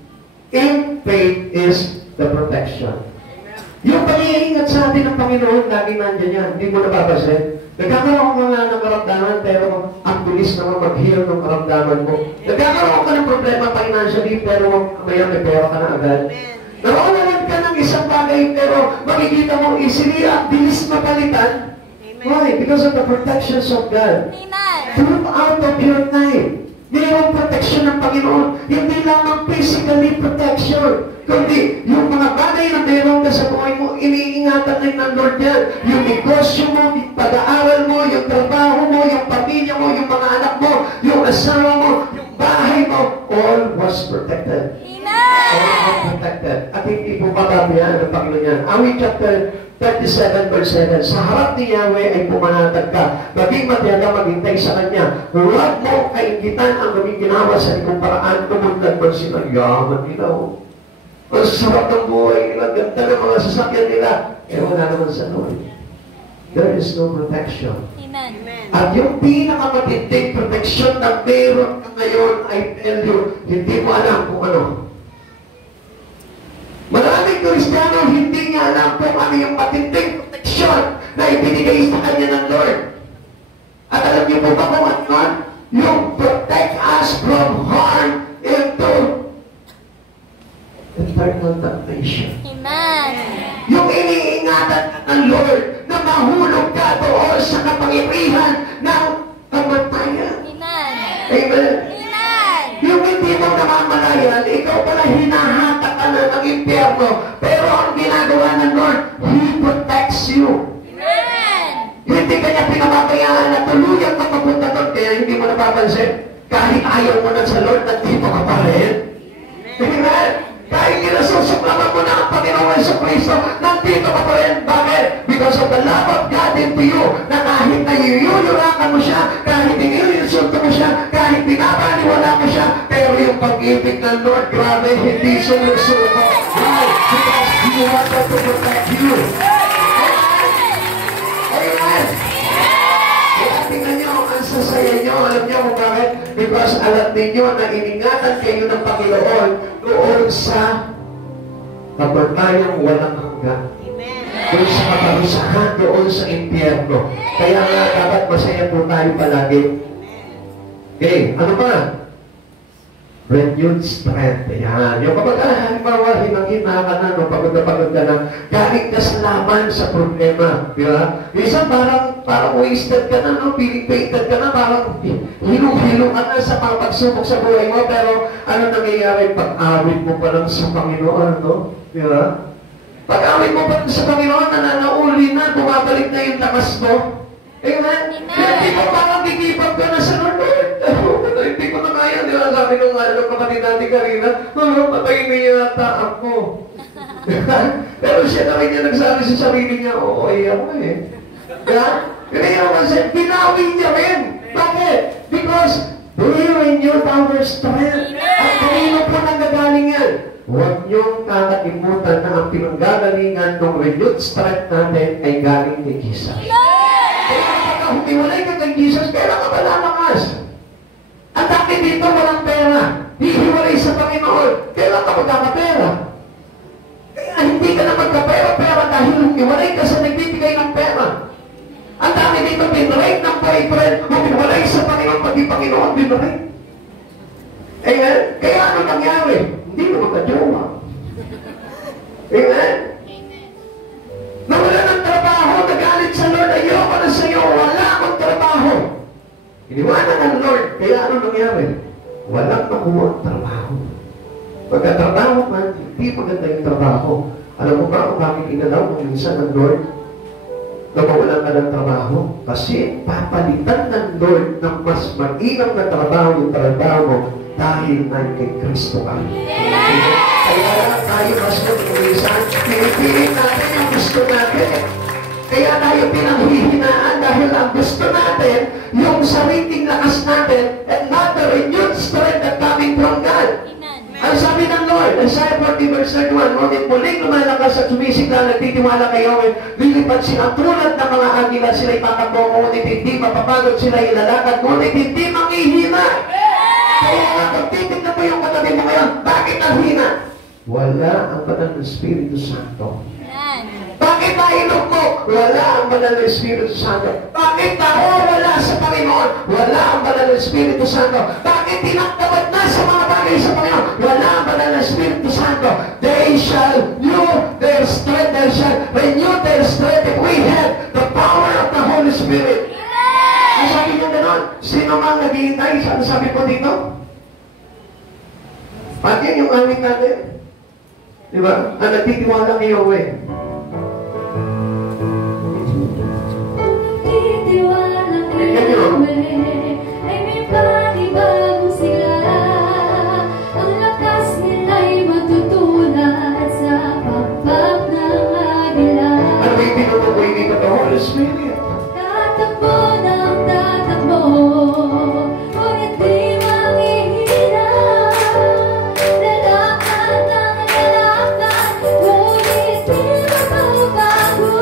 in faith is the protection. Yung pag-iingat sa atin ng Panginoon, lagi nandiyan yan. Hindi mo napapasin. Nagkakaroon ka nga ng karamdaman, pero ang bilis naman mag-heal ng karamdaman mo. Nagkakaroon ka ng problema financially, pero maya may pera ka na agad. Nawawalan ka ng isang bagay, pero makikita mo easily at bilis mapalitan. Why? Because of the protections of God. Throughout of your time, mayroong protection ng Panginoon. Hindi lamang physically protection, kundi yung mga bagay na mayroong ka sa buhay mo, iniingatan din ng Lord yan. Yung negosyo mo, yung pag-aaral mo, yung trabaho mo, yung pamilya mo, yung mga anak mo, yung asawa mo, yung bahay mo, all was protected. All was protected. At hindi po mababayaan ng Panginoon yan. Awit chapter 37 verse 7, sa harap ni Yahweh ay pumanatag ka, maging matyaga maghintay sa Kanya. Huwag mo kaingitan ang gawing ginawa sa ikong paraan, tumundan mo sila, yaman nila. Ang sarap ng buhay nila, ganda ng mga sasakyan nila. Eh wala naman sa Lord. There is no protection. Amen. At yung pinakamatinding protection na meron ka ngayon, I tell you, hindi mo alam kung ano. Maraming Kristiyano hindi niya alam kung ano yung matinding protection na ibinigay sa kanya ng Lord. At alam niyo po ba kung ano? Yung protect us from harm into eternal damnation. Amen. Yung iniingatan ka ng Lord na mahulog ka doon sa kapangyarihan ng kamatayan. Amen. Amen. Amen. Yung hindi mo namamalayan, ikaw pala hinahatak ka na ng impyerno. Pero ang ginagawa ng Lord, He protects you. Amen. Hindi ka niya pinamabayaan na tuluyang mapapunta doon, kaya hindi mo napapansin. Kahit ayaw mo na sa Lord, nandito ka pa rin. Amen. Kahit kinasusuklaman mo na ang Panginoon sa Kristo, nandito ka pa rin. Bakit? Because of the love of God into you, na kahit nayuyurakan mo siya, kahit iniinsulto mo siya, kahit pinapaniwala mo siya, pero yung pag-ibig ng Lord, grabe, hindi sumusuko. Why? Because He wanted to protect you. Amen. Kaya tingnan nyo, ang sasaya nyo, alam nyo kung bakit? Because alam ninyo na iningatan kayo ng Panginoon doon sa kabarkayang walang hanggan. Doon sa kaparusahan, doon sa impyerno. Kaya nga dapat masaya po tayo palagi. Okay, ano ba? Renewed strength. Ayan. Yung kapag halimbawa, hinang-hina ka na, no, pagod ka na, galing ka sa laban sa problema. Di ba? Minsan parang wasted ka na, no? Pinipated ka na, parang hilong-hilong ka na sa pagsubok sa buhay mo. Pero ano nangyayari? Pag-awit mo pa lang sa Panginoon, no? Di ba? Pag-awit mo pa lang sa Panginoon, nananauli na, bumabalik na yung lakas mo. Amen? Hindi mo parang gigipag ka na sa Lord. Hindi ko na kaya. Di ba? Sabi nung kapatid natin kanina, patay na yata ako. Pero siya naman niya nagsabi sa sarili niya, oo, ay ako eh. Kaya kasi, pinawi niya rin. Bakit? Because they renewed our strength. At kanino po nanggagaling yan? huwag niyong kakalimutan na ang pinanggagalingan ng renewed strength natin ay galing kay Jesus. Kaya kapag humiwalay ka kay Jesus, kailan ka ba lalakas? Ang dami dito walang pera. Hihiwalay sa Panginoon. Kailan ka magkakapera? Kaya hindi ka na magkapera-pera dahil humiwalay ka sa nagbibigay ng pera. Ang dami dito binrate ng boyfriend, humiwalay sa Panginoon, pati Panginoon binrate. Amen? Kaya ano nangyari? Hindi na magkajowa. Amen? Nawala ng trabaho, nagalit sa Lord, ayoko na sa iyo, wala akong trabaho. Iniwanan ng Lord, kaya ano nangyari? Walang nakuha ang trabaho. Pagkatrabaho man, hindi maganda yung trabaho. Alam mo ba kung bakit inalaw mo minsan ng Lord na mawalan ka ng trabaho? Kasi papalitan ng Lord ng mas mag-inang na trabaho yung trabaho mo dahil kay Kristo ka. Kaya tayo mas mag-uwisan, pinipilit natin yung gusto natin. Kaya tayo pinanghihinaan dahil ang gusto natin, yung sariling lakas natin, and not the renewed strength that coming from God. Ang sabi ng Lord, Isaiah 40 verse 31, ngunit muling lumalakas at sumisigla, nagtitiwala kayo, lilipad sila tulad ng mga agila, sila'y tatakbo, ngunit hindi mapapagod, sila'y ilalakad, ngunit hindi manghihina. Kaya nga, kung titignan mo yung katabi mo ngayon, bakit ang hina? Wala ang banal ng Espiritu Santo. Bakit nahilog mo? Wala ang banal ng Espiritu Santo. Bakit wala sa Panginoon? Wala ang banal ng Espiritu Santo. Bakit tinaktabat na sa mga bagay sa Panginoon? Wala ang banal ng Espiritu Santo. They shall renew their strength. They shall renew their strength if we have the power of the Holy Spirit. Ang sabi niya gano'n, sino mang naghihintay? Saan sabi ko dito? At yan yung aming natin. Diba? Ang nagtitiwala kay Yahweh. Ay may panibago sila. Ang lakas nila'y matutulad sa pagpag ng agila. Ano ba yung pinutukoy dito? The Holy Spirit. Tatakbo ng tatakbo, ngunit di manghihina. Lalakad ng lalakad, ngunit di mababago.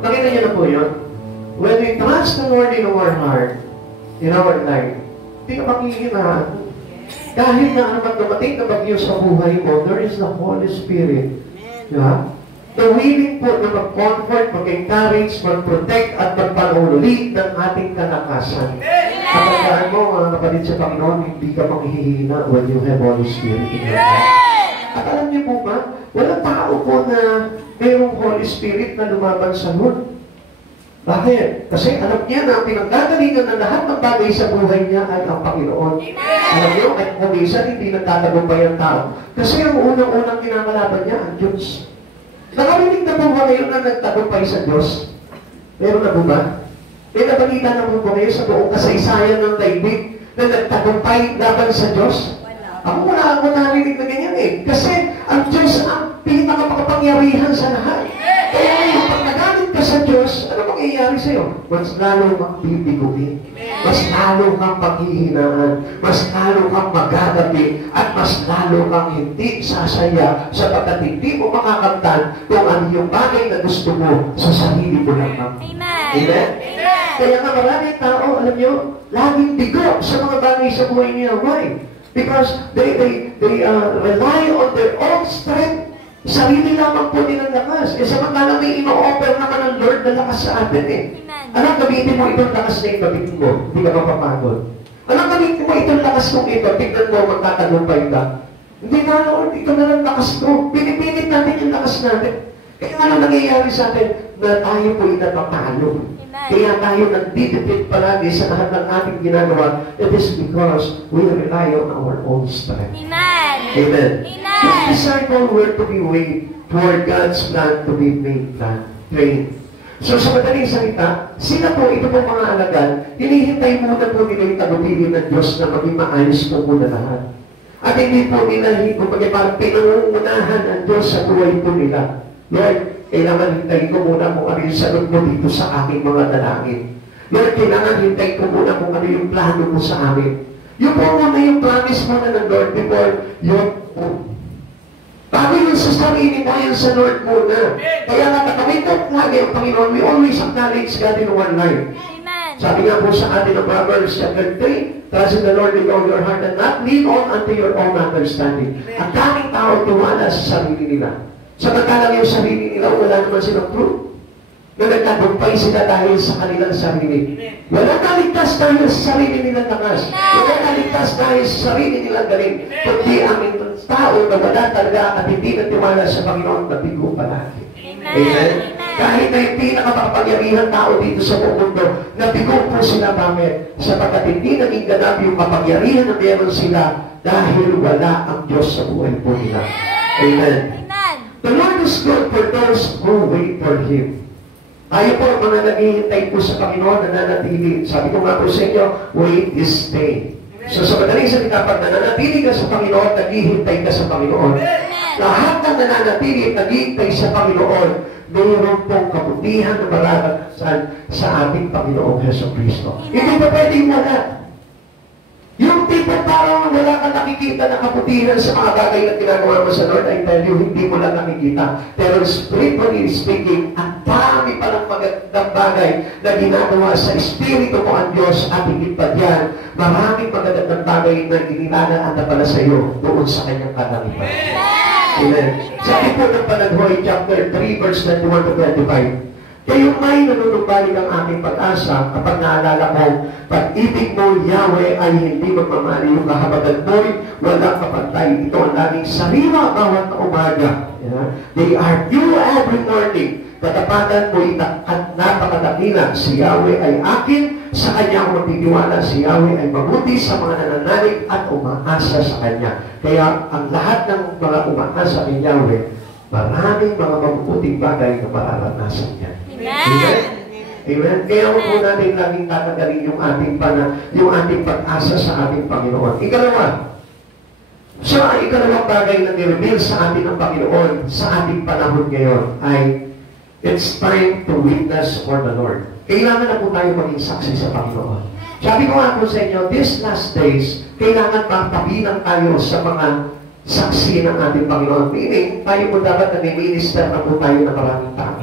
Nakita niyo na po yun? When we trust the Lord in our heart, in our life, hindi ka makikinahan. Kahit na naman dumating na bagyo sa buhay mo, there is the Holy Spirit. Diba? The willing po na mag-comfort, mag-encourage, mag-protect, at magpanulit ng ating kalakasan. Kapag mo, mga kapatid sa Panginoon, hindi ka manghihina when you have Holy Spirit in your life. At alam niyo po ba, walang tao po na mayroong Holy Spirit na lumaban sa Lord. Bakit? Kasi alam niya na ang pinanggagalingan ng lahat ng bagay sa buhay niya ay ang Panginoon. Alam niyo, at kung minsan hindi nagtatagumpay ang tao. Kasi ang unang-unang kinakalaban niya, ang Diyos. Nakarinig na po ba ngayon na nagtagumpay sa Diyos? Meron na po ba? May nabalita na po ba ngayon sa buong kasaysayan ng daigdig na nagtagumpay laban sa Diyos? Ako wala ako narinig na ganyan eh. Kasi ang Diyos ang pinakapakapangyarihan sa lahat. Kaya ngayon, pag nagalit ka sa Diyos, ano mangyayari sa'yo? Mas lalo kang bibiguin. Mas lalo kang paghihinaan. Mas lalo kang magagabi. At mas lalo kang hindi sasaya sapagkat hindi mo makakamtan kung ano yung bagay na gusto mo sa sarili mo lamang. Amen. Amen? Kaya nga maraming tao, alam nyo, laging bigo sa mga bagay sa buhay niya. Why? Because they rely on their own strength. Sarili lamang po nilang lakas. E samantala may ino-offer naman ng Lord na lakas sa atin eh. Anong gamitin mo itong lakas na ito? Tignan mo, hindi ka mapapagod. Anong gamitin mo itong lakas kong ito? Tignan mo, magtatagumpay ka. Hindi na, Lord, ito na lang lakas ko. Pinipilit natin yung lakas natin. Kaya ano nangyayari sa atin? Na tayo po inapapalo. Kaya tayo nagdidipit palagi sa lahat ng ating ginagawa. It is because we rely on our own strength. Amen. Amen. Amen. The disciple were to be weighed toward God's plan to be made plain. So sa madaling salita, sila po, ito pong mga alagad, hinihintay muna po nila yung tagubilin ng Diyos na maging maayos po muna lahat. At hindi po nila, kumbaga parang pinangungunahan ang Diyos sa buhay po nila. Lord, kailangan hintayin ko muna kung ano yung sagot mo dito sa aking mga dalangin. Lord, kailangan hintayin ko muna kung ano yung plano mo sa amin. Yung po muna yung promise mo na ng Lord before your own. Bago yun sa sarili mo, yun sa Lord muna. Kaya natatawid ko lagi ang Panginoon. We always acknowledge God in one life. Amen. Sabi nga po sa atin ng Proverbs chapter 3, trust in the Lord with all your heart and not lean on unto your own understanding. Ang daming tao tiwala sa sarili nila. Samantalang yung sarili nila, wala naman silang proof. Na nagtagumpay sila dahil sa kanilang sarili. Wala naligtas dahil sa sarili nilang lakas. Wala naligtas dahil sa sarili nilang galing. Kundi ang tao na wala talaga at hindi natiwala sa Panginoon na bigo palagi. Amen? Kahit na yung pinakamapangyarihan tao dito sa buong mundo, nabigo po sila. Bakit? Sapagkat hindi naging ganap yung kapangyarihan na meron sila dahil wala ang Diyos sa buhay po nila. Amen? The Lord is good for those who wait for Him. Tayo po, mga naghihintay po sa Panginoon, nananatili. Sabi ko nga po sa inyo, wait is stay. So sa madaling salita, pag nananatili ka sa Panginoon, naghihintay ka sa Panginoon. Lahat ng nananatili at naghihintay sa Panginoon, mayroon pong kabutihan na mararanasan sa ating Panginoong Jesucristo. Hindi pa pwedeng wala. Yung tipo parang wala kang nakikita na kabutihan sa mga bagay na ginagawa mo sa Lord, I tell you, hindi mo lang nakikita. Pero spiritually speaking, ang dami palang magandang bagay na ginagawa sa Espiritu mo ang Diyos at higit pa diyan, maraming magandang bagay na inilalaan na pala sa iyo doon sa kanyang kalangitan. Amen. Sabi po ng Panaghoy, chapter 3, verse 21 to 25, kayo may nanunumbalik ang aking pag-asa kapag naalala ko, pag-ibig mo, Yahweh, ay hindi magmamali yung kahabagad mo'y walang kapantay. Ito ang laging sariwa bawat na umaga. They are new every morning. Katapatan mo'y napakadakila. Si Yahweh ay akin, sa kanya ako magtitiwala. Si Yahweh ay mabuti sa mga nananalig at umaasa sa kanya. Kaya ang lahat ng mga umaasa kay Yahweh, maraming mga mabubuting bagay na mararanasan niya. Amen. Amen. Kaya po natin laging tatagalin yung ating pag-asa sa ating Panginoon. Ikalawa, ikalawang bagay na nireveal sa atin ng Panginoon sa ating panahon ngayon ay it's time to witness for the Lord. Kailangan na po tayo maging saksi sa Panginoon. Sabi ko nga po sa inyo, these last days, kailangan magpabilang tayo sa mga saksi ng ating Panginoon. Meaning, tayo po dapat nag-minister na po tayo ng maraming tao.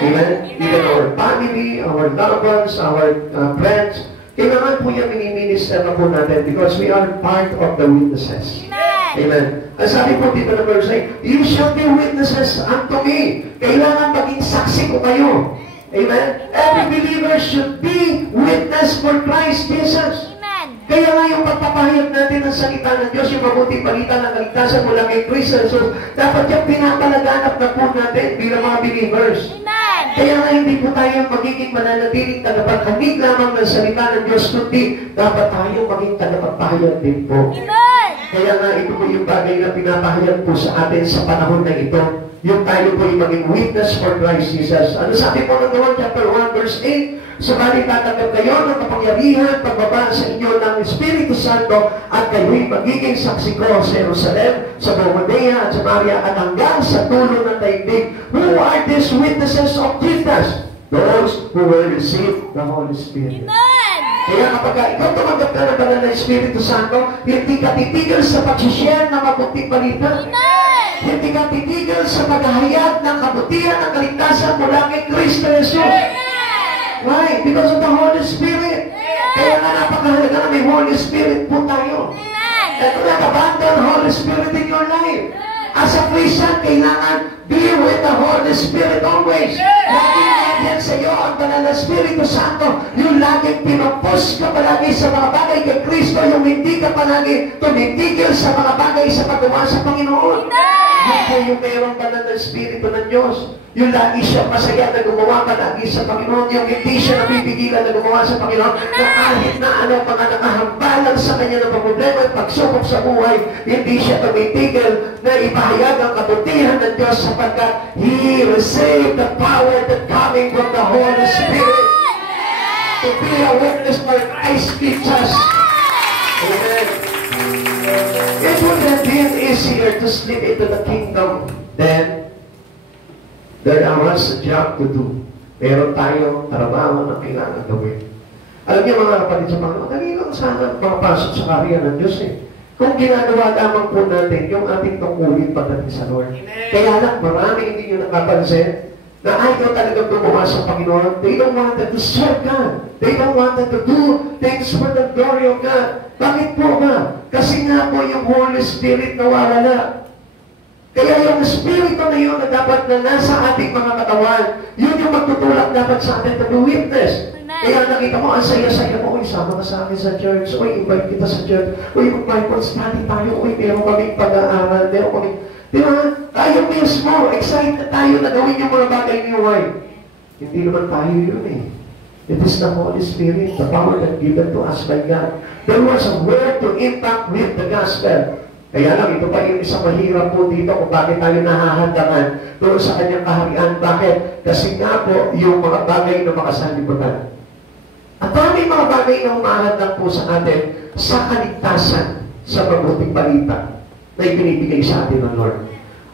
Amen? Even our family, our loved ones, our friends, kailangan po yung mini-minister na po natin because we are part of the witnesses. Amen? Ang sabi po dito na verse 8, you shall be witnesses unto me. Kailangan maging saksi ko kayo. Amen? Every believer should be witness for Christ Jesus. Kaya nga yung pagpapahayag natin ng salita ng Diyos, yung mabuting balita ng kaligtasan mula kay Kristo Jesus, dapat yung pinapalaganap na po natin bilang mga believers. Amen. Kaya nga hindi po tayo magiging mananatiling tagapaghamig lamang ng salita ng Diyos, kundi dapat tayo maging tagapagpahayag din po. Amen. Kaya nga ito po yung bagay na pinapahayag po sa atin sa panahon na ito, yung tayo po yung maging witness for Christ Jesus. Ano sabi po ng John chapter 1 verse 8? Subalit tatanggap kayo ng kapangyarihan pagbaba sa inyo ng Espiritu Santo at kayo'y magiging saksi ko sa Jerusalem, sa Judea at Samaria at hanggang sa dulo ng daigdig. Who are these witnesses of Jesus? Those who will receive the Holy Spirit. Amen! Kaya kapag ikaw tumanggap ka ng banal na Espiritu Santo, hindi ka titigil sa pag-share ng mabuting balita. Amen! Hindi ka titigil sa paghahayag ng kabutihan ng kaligtasan mula kay Kristo Jesus. Why? Because of the Holy Spirit. Kaya nga napakahalaga na may Holy Spirit po tayo. And do not abandon the Holy Spirit in your life. As a Christian, kailangan be with the Holy Spirit always. Laging nandiyan sa iyo ang banal na Espiritu Santo. Yung laging pinupus ka palagi sa mga bagay kay Kristo. Yung hindi ka palagi tumitigil sa mga bagay sa paggawa sa Panginoon. Yung po yung mayroong banal na Espiritu ng Diyos. Yung lagi siya masaya na gumawa palagi sa Panginoon. Yung hindi siya nabibigilan na gumawa sa Panginoon. Na kahit na mga nakahambalan sa kanya ng problema at pagsubok sa buhay, hindi siya tumitigil na ipahayag ang kabutihan ng Diyos sapagkat He received the power that coming from the Holy Spirit to be a witness for Christ Jesus. Amen. It would have been easier to slip into the kingdom than there was a job to do. Meron tayong trabaho na kailangan gawin. Alam niyo mga kapatid sa Panginoon, dali lang sana makapasok sa karya ng Diyos eh. Kung ginagawa lamang po natin yung ating tungkulin pagdating sa Lord. Kaya lang, marami hindi nyo nakapansin na ayaw talaga gumawa sa Panginoon. They don't want to serve God. They don't want to do things for the glory of God. Bakit po ba? Kasi nga po yung Holy Spirit nawawala. Kaya yung Espiritu na yun na dapat na nasa ating mga katawan, yun yung magtutulak dapat sa atin to be witness. Kaya nakita mo, ang saya-saya mo, uy, sama ka sa akin sa church, uy, invite kita sa church, uy, mag-Bible study tayo, uy, meron kaming pag-aaral, meron kaming, di ba? Tayo mismo, excited tayo na gawin yung mga bagay ni Why. Hindi naman tayo yun eh. It is the Holy Spirit, the power that given to us by God. There was a word to impact with the gospel. Kaya lang, ito pa yung isang mahirap po dito kung bakit tayo nahahandangan doon sa kanyang kaharian. Bakit? Kasi nga po, yung mga bagay na makasalibutan. At may mga bagay na humahantang po sa atin sa kaligtasan, sa mabuting balita na ibinibigay sa atin ng Lord.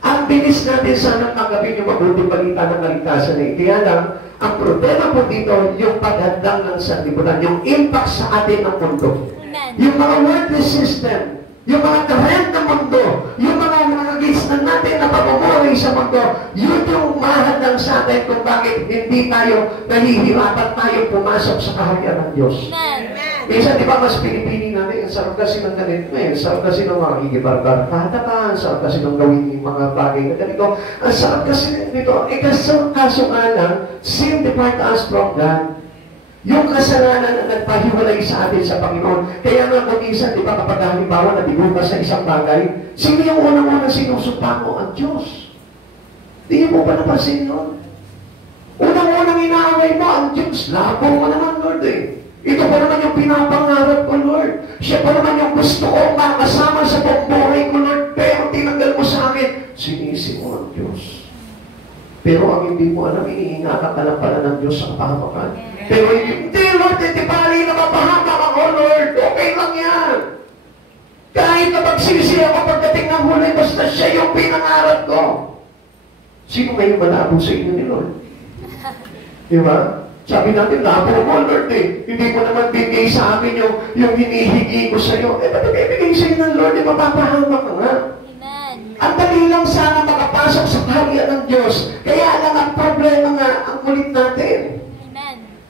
Ang bilis natin sana tanggapin yung mabuting balita ng kaligtasan eh. Kaya lang, ang problema po dito, yung paghandang ng sanlibutan, yung impact sa atin ng mundo. Yung mga worldly system, yung mga trend ng mundo, yung mga gis na natin na pamumuhay sa mundo, yun yung mahadang sa atin kung bakit hindi tayo nahihirapan tayo pumasok sa kaharian ng Diyos. Minsan, di ba, mas pinipili namin, ang sarap kasi ng ganito eh, ang sarap kasi ng mga igibarbarkada ka, ang sarap kasi ng gawin yung mga bagay na ganito, ang sarap kasi nito, kaso nga lang, sin depart us from God. Yung kasalanan na nagpahiwalay sa atin sa Panginoon. Kaya nga kung minsan, di ba, kapag halimbawa nabigo ka sa isang bagay, sino yung unang-unang sinusumpa mo? Ang Diyos. Di niyo po ba napansin nun? Unang-unang inaaway mo, ang Diyos. Labo mo naman, Lord eh. Ito pa naman yung pinapangarap ko, Lord. Siya pa naman yung gusto ko makasama sa pagbuhay ko, Lord. Pero tinanggal mo sa akin. Sinisi mo ang Diyos. Pero ang hindi mo alam, iniingatan ka lang pala ng Diyos sa kapahamakan. Pero hindi, Lord, hindi bali na mapahamak ako, Lord. Okay lang yan. Kahit na magsisi ako pagdating ng huli, basta siya yung pinangarap ko. Sino ngayon malabo sa inyo ni Lord? Di ba? Sabi natin, labo mo, Lord eh. Hindi mo naman bigay sa amin yung hinihingi ko sa iyo. Eh, ba't ibibigay sa inyo ng Lord? Eh, mapapahamak ka nga. Ang dali lang sana makapasok sa kaharian ng Diyos. Kaya lang ang problema nga, ang kulit natin.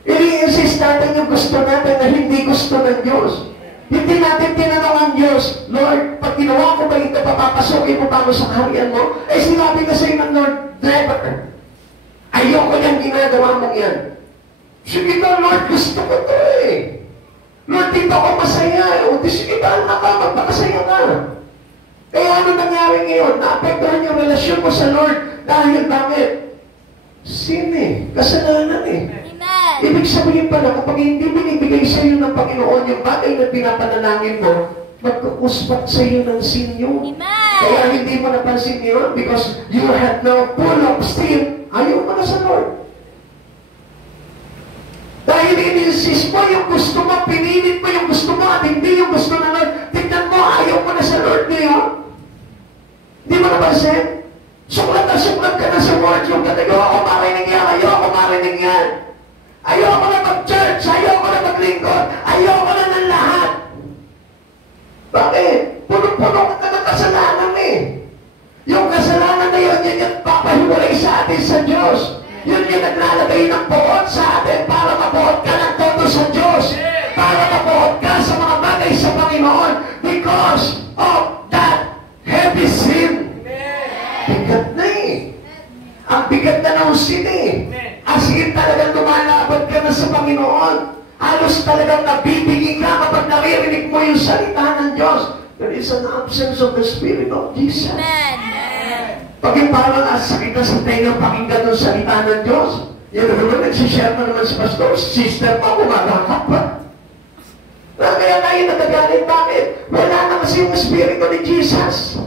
I-insist natin yung gusto natin na hindi gusto ng Diyos. Hindi natin tinanong ang Diyos, Lord, pag ginawa ko ba ito, papapasukin mo ba ako sa kaharian mo? Eh, sinabi na sa'yo ng Lord, never. Ayoko niyang ginagawa mong yan. Sige na, Lord, gusto ko ito eh. Lord, dito ako masaya. O, di sige ba, magpakasaya ka. Kaya ano nangyari ngayon? Naapektuhan yung relasyon mo sa Lord. Dahil bakit? Sin eh. Kasalanan eh. Ibig sabihin pala, kapag hindi binibigay sa iyo ng Panginoon yung bagay na pinapanalangin mo, magkukuspat sa iyo ng sin yun. Kaya hindi mo napansin yun because you have now full of sin. Ayaw mo na sa Lord. Dahil in-insist mo yung gusto mo, pinilit mo yung gusto mo at hindi yung gusto na Lord. Tignan mo, ayaw mo na sa Lord ngayon. Hindi mo napansin? Suklat ka na sa word yung ayoko marinig yan, ayoko marinig yan. Ayoko na mag-church, ayoko na maglingkod, ayoko na ng lahat. Bakit? Puno-puno ka ng kasalanan eh. Yung kasalanan na yun, yun yung papahiwalay sa atin sa Diyos. Yun yung naglalagay ng buot sa atin para mabuot ka ng todo sa Diyos. Para mabuot ka sa mga bagay sa Panginoon because of that heavy sin. Bigat na eh. Ang bigat na ng sin eh. As in talagang lumalaban ka na sa Panginoon. Halos talagang nabibiging ka kapag naririnig mo yung salita ng Diyos. There is an absence of the Spirit of Jesus. Pag yung parang sakit na sa tenga pakinggan ng salita ng Diyos, yan naman, nagsishare na naman si Pastor, sister pa, kumalakap pa. Kaya tayo natagalit, bakit? Wala na kasi yung Espiritu ni Jesus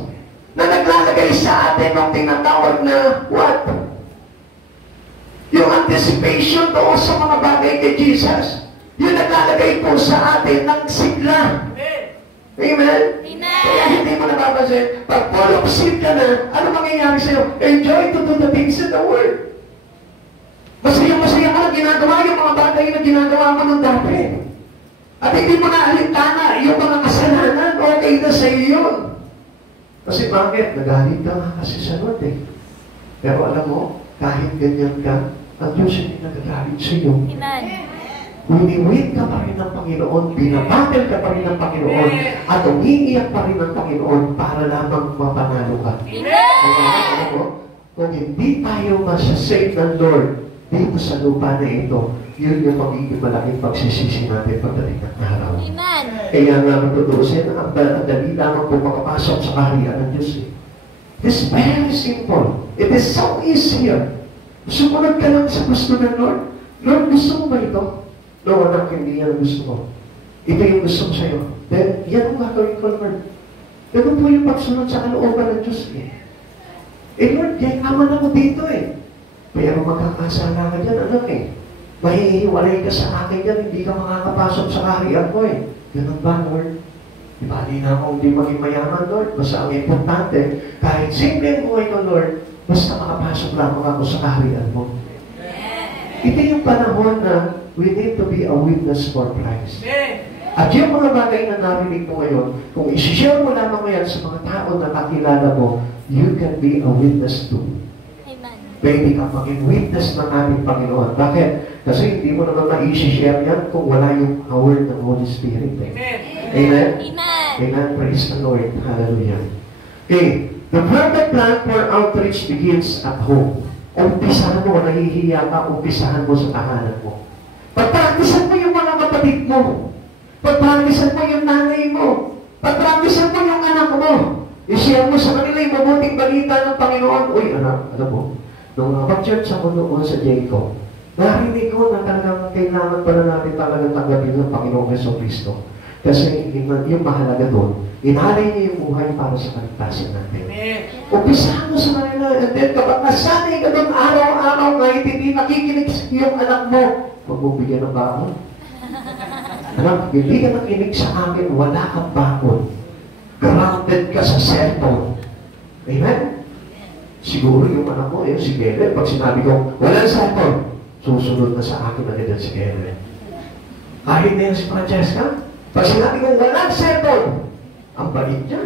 na naglalagay sa atin ng tinatawag na what? Yung anticipation doon sa mga bagay kay Jesus. Yung naglalagay po sa atin ng sigla. Amen? Kaya hindi mo nababasin. Pag full of sin ka na, ano mangyayari sa'yo? Enjoy to do the things in the Word. Masaya ka na ginagawa yung mga bagay na ginagawa mo nung dati. At hindi mo na alintana yung mga kasalanan, okay na sa iyo yun. Kasi bakit? Nagalit ka nga kasi sa Lord eh. Pero alam mo, kahit ganyan ka, ang Diyos hindi nagagalit sa iyo. Amen. Winiwid ka pa rin ng Panginoon, binabattle ka pa rin ng Panginoon, at umiiyak pa rin ng Panginoon para lamang mapanalo ka. Alam mo, kung hindi tayo masasave ng Lord dito sa lupa na ito, yun yung magiging malaking pagsisisi natin pagdating ng araw. Amen. Kaya nga matutusin, ang dali lamang po makapasok sa kaharian ng Diyos. It is very simple. It is so easier. Sumunod ka lang sa gusto ng Lord. Lord, gusto mo ba ito? No, anak, hindi yan ang gusto mo. Ito yung gusto mo sa'yo. Then, yan ang gagawin ko, Lord. Ganun po yung pagsunod sa kalooban ng Diyos. Lord, yayaman ako dito Pero magkakasala ka dyan, anak Mahihiwalay ka sa akin yan, hindi ka makakapasok sa kaharian ko Ganun ba, Lord? Di ba, di na ako hindi maging mayaman, Lord. Basta ang importante, kahit simple ang buhay ko, Lord, basta makapasok lamang ako sa kaharian mo. Ito yung panahon na we need to be a witness for Christ. At yung mga bagay na narinig mo ngayon, kung isi-share mo lamang ngayon sa mga tao na kakilala mo, you can be a witness too. Pwede kang maging witness ng ating Panginoon. Bakit? Kasi hindi mo naman ma-share yan kung wala yung power ng Holy Spirit. Amen? Amen. Amen. Praise the Lord. Hallelujah. Okay. The perfect plan for outreach begins at home. Umpisahan mo, nahihiya ka, umpisahan mo sa tahanan mo. Pagpraktisan mo yung mga kapatid mo. Pagpraktisan mo yung nanay mo. Pagpraktisan mo yung anak mo. I-share mo sa kanila yung mabuting balita ng Panginoon. Uy, anak, alam mo, nung pag-church ako noon sa Jacob, narinig ko na talagang kailangan pala natin talagang tanggapin ng Panginoong Jesucristo. Kasi yung mahalaga doon, inalay niya yung buhay para sa kaligtasan natin. Umpisahan mo sa kanila, and then kapag nasanay ka doon araw-araw kahit hindi nakikinig yung anak mo, huwag mo bigyan ng bakon. Anak, hindi ka nakinig sa akin, wala kang bakon. Grounded ka sa cellphone. Amen? Siguro yung anak mo, si Gelen, pag sinabi ko, walang cellphone, susunod na sa akin agad si Gelen. Kahit na yan si Francesca, pag sinabi ko, walang cellphone, ang balit niya.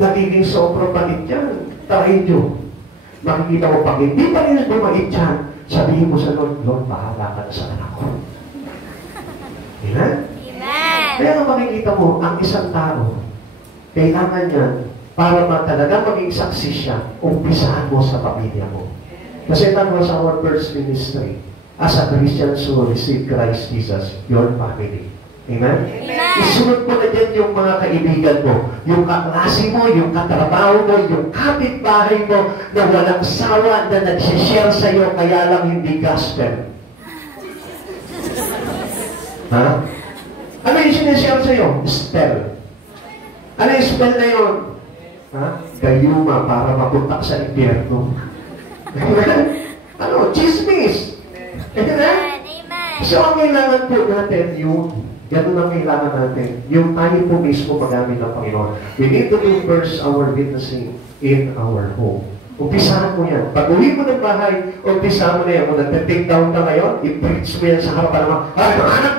Nagiging sobrang balit yan. Try nyo. Makikita mo, pag hindi pa rin bumait yan, sabihin mo sa Lord, Lord, bahala ka na sa anak ko. Amen? Kaya nga makikita mo, ang isang tao, kailangan yan, para talaga maging saksi siya, umpisahan mo sa pamilya mo. Kasi that was our first ministry. As a Christian who receive Christ Jesus, your family. Amen? Isunod mo na dyan yung mga kaibigan mo, yung kaklase mo, yung katrabaho mo, yung kapitbahay mo, na walang sawa na nagsishare sa'yo, kaya lang hindi gospel. Ha? Ano yung sinishare sa'yo? Spell. Ano yung spell na yun? Ha? Gayuma para mapunta sa impyerno. Ano? Chismis. Amen? So, ang kailangan po natin yung ganun ang kailangan natin. Yung tayo po mismo pag-gamit ng Panginoon. We need to do first our witnessing in our home. Umpisahan mo yan. Pag uwi mo ng bahay, umpisahan mo na yan. Kung nag-take down ka ngayon, i-preach mo yan sa harapan naman. Ay, mga anak!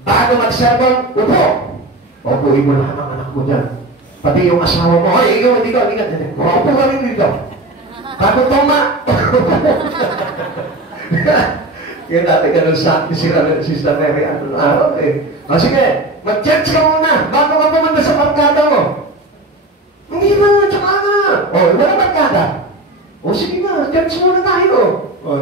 Bago mag-sermon, upo! Upuin mo lahat ang anak mo dyan. Pati yung asawa mo, ay, ikaw, hindi ka. Upo ka rin dito. Bago toma! Yan natin ganun sa akin si Sister Mary anong araw O sige, mag-church ka muna bago ka pumunta sa barkada mo. Hindi na, tsaka na. Wala barkada. Sige na, church muna tayo.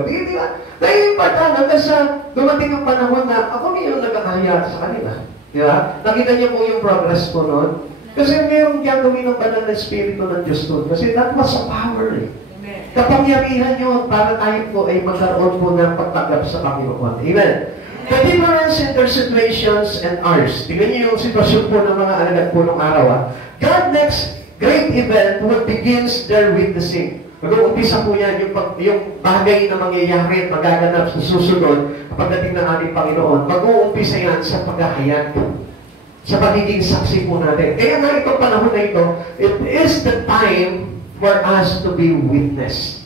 Di ba? Dahil importante hanggang sa dumating ang panahon na ako ngayon nagkakahaya sa kanila. Di ba? Nakita niyo po yung progress ko noon. Kasi mayroong gagawin ng banal na Espiritu ng Diyos doon. Kasi that was a power kapangyarihan nyo para tayo po ay magkaroon po ng pagtanggap sa Panginoon. Amen. The difference in their situations and ours. Tingnan niyo yung sitwasyon po ng mga alagad po ng araw. God next great event will begins their witnessing. Mag-uumpisa po yan yung bagay na mangyayari at magaganap sa susunod pagdating ng ating Panginoon. Mag-uumpisa yan sa paghahayag. Sa pagiging saksi po natin. Kaya nga itong panahon na ito, it is the time for us to be witness.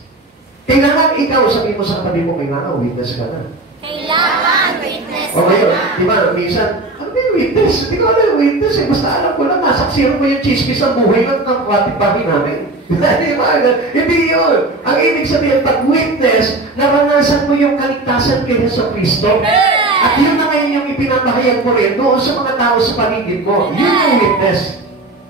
Kailangan ikaw, sabihin mo sa kapatid mo, kailangan witness ka na. Kailangan witness O ngayon, di ba, minsan, ano ba yung witness? Hindi ko alam yung witness eh. Basta alam ko lang, nasaksiyan mo yung chismis ang buhay ng kapatid-bahay namin. Di ba? Hindi yun. Ang ibig sabihin, pag witness, naranasan mo yung kaligtasan kay Jesu Cristo. At yun na ngayon yung ipinapahayag mo rin doon sa mga tao sa paligid mo. Yun yung witness.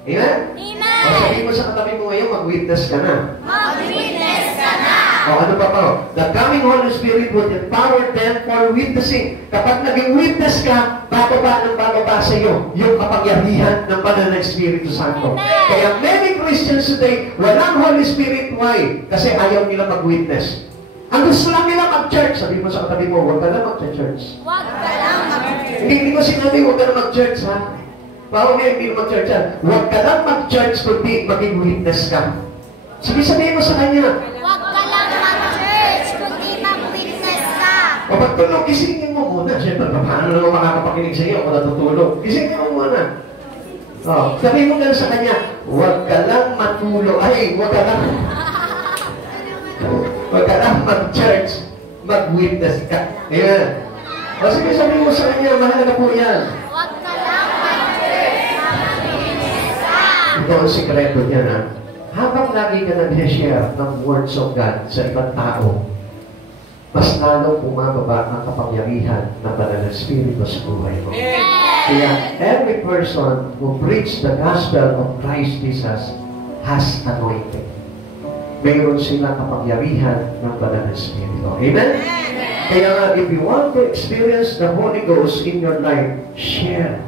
Amen? Amen. O sabihin mo sa katabi mo ngayon, mag-witness ka na. Mag-witness ka na. O ano pa pa? The coming Holy Spirit would empower them for witnessing. Kapag naging witness ka, bababa sa iyo yung kapangyarihan ng banal na Espiritu Santo. Kaya many Christians today, walang Holy Spirit. Why? Kasi ayaw nila mag-witness. Ang gusto lang nila mag-church. Sabi mo sa katabi mo, huwag ka lang mag-church. Huwag ka lang mag-church. Hindi ko sinabi, huwag ka lang mag-church, ha? Bawal nga hindi mag-church, ha? Huwag ka lang mag-church kundi maging witness ka. Sabihin mo sa kanya, Huwag ka lang mag-church, kundi mag-witness ka. o pagtulog, gisingin mo muna. Siyempre, paano naman makakapakinig sa iyo kung natutulog? Gisingin mo muna. O, sabihin mo lang sa kanya, huwag ka lang matulog. Ay, huwag ka lang. Huwag ka lang mag-church, mag-witness ka. Ayan. O sige, sabihin mo sa kanya, mahalaga po yan. Huwag ka lang mag-church, mag-witness ka. Ito ang sikreto niya na, habang lagi ka nag-share ng words of God sa ibang tao, mas lalong bumababa ang kapangyarihan ng banal na Espiritu sa buhay mo. Kaya every person who preach the gospel of Christ Jesus has anointing. Mayroon silang kapangyarihan ng banal na Espiritu. Amen? Kaya nga, if you want to experience the Holy Ghost in your life, share.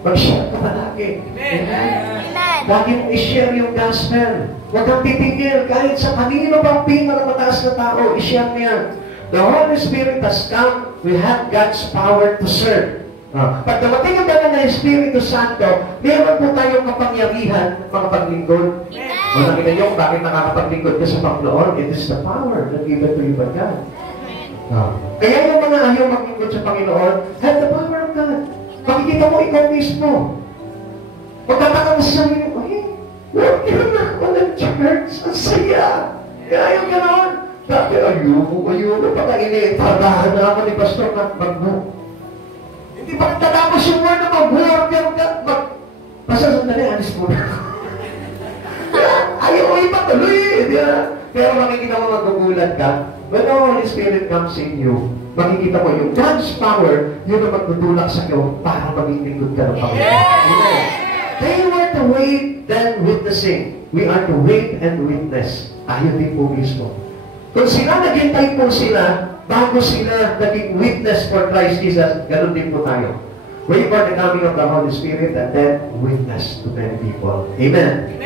Mag-share ka palagi. Amen? Lagi mong i-share yung gospel. Huwag kang titigil kahit sa kanino pang pinakamataas na tao, i-share niya. The Holy Spirit has come. We have God's power to serve. Pag dumating ang banal na Espiritu Santo, meron po tayong kapangyarihan mga paglingkod. O nakita niyo kung bakit nakakapaglingkod ka sa Panginoon? It is the power that given to you by God. Kaya yung mga ayaw maglingkod sa Panginoon, have the power of God. Makikita mo ikaw mismo. Magtataka mo sa sarili mo, huwag ka na ako ng church. Ang saya. Kaya yung gano'n. Dati ayoko. Pagkainit, tarahan na ako ni Pastor na mag-book. Hindi pa tatapos yung word na mag-work ka. Basta sandali, alis mo na. Ayaw mo ipatuloy. Pero makikita mo magugulat ka. When the Holy Spirit comes in you, makikita mo yung God's power, yun ang magtutulak sa iyo para maging lingkod ka ng Panginoon. Amen. They were to wait, then witnessing. We are to wait and witness. Tayo din po mismo. Kung sila naghintay po sila, bago sila naging witness for Christ Jesus, ganun din po tayo. Wait for the coming of the Holy Spirit and then witness to many people. Amen.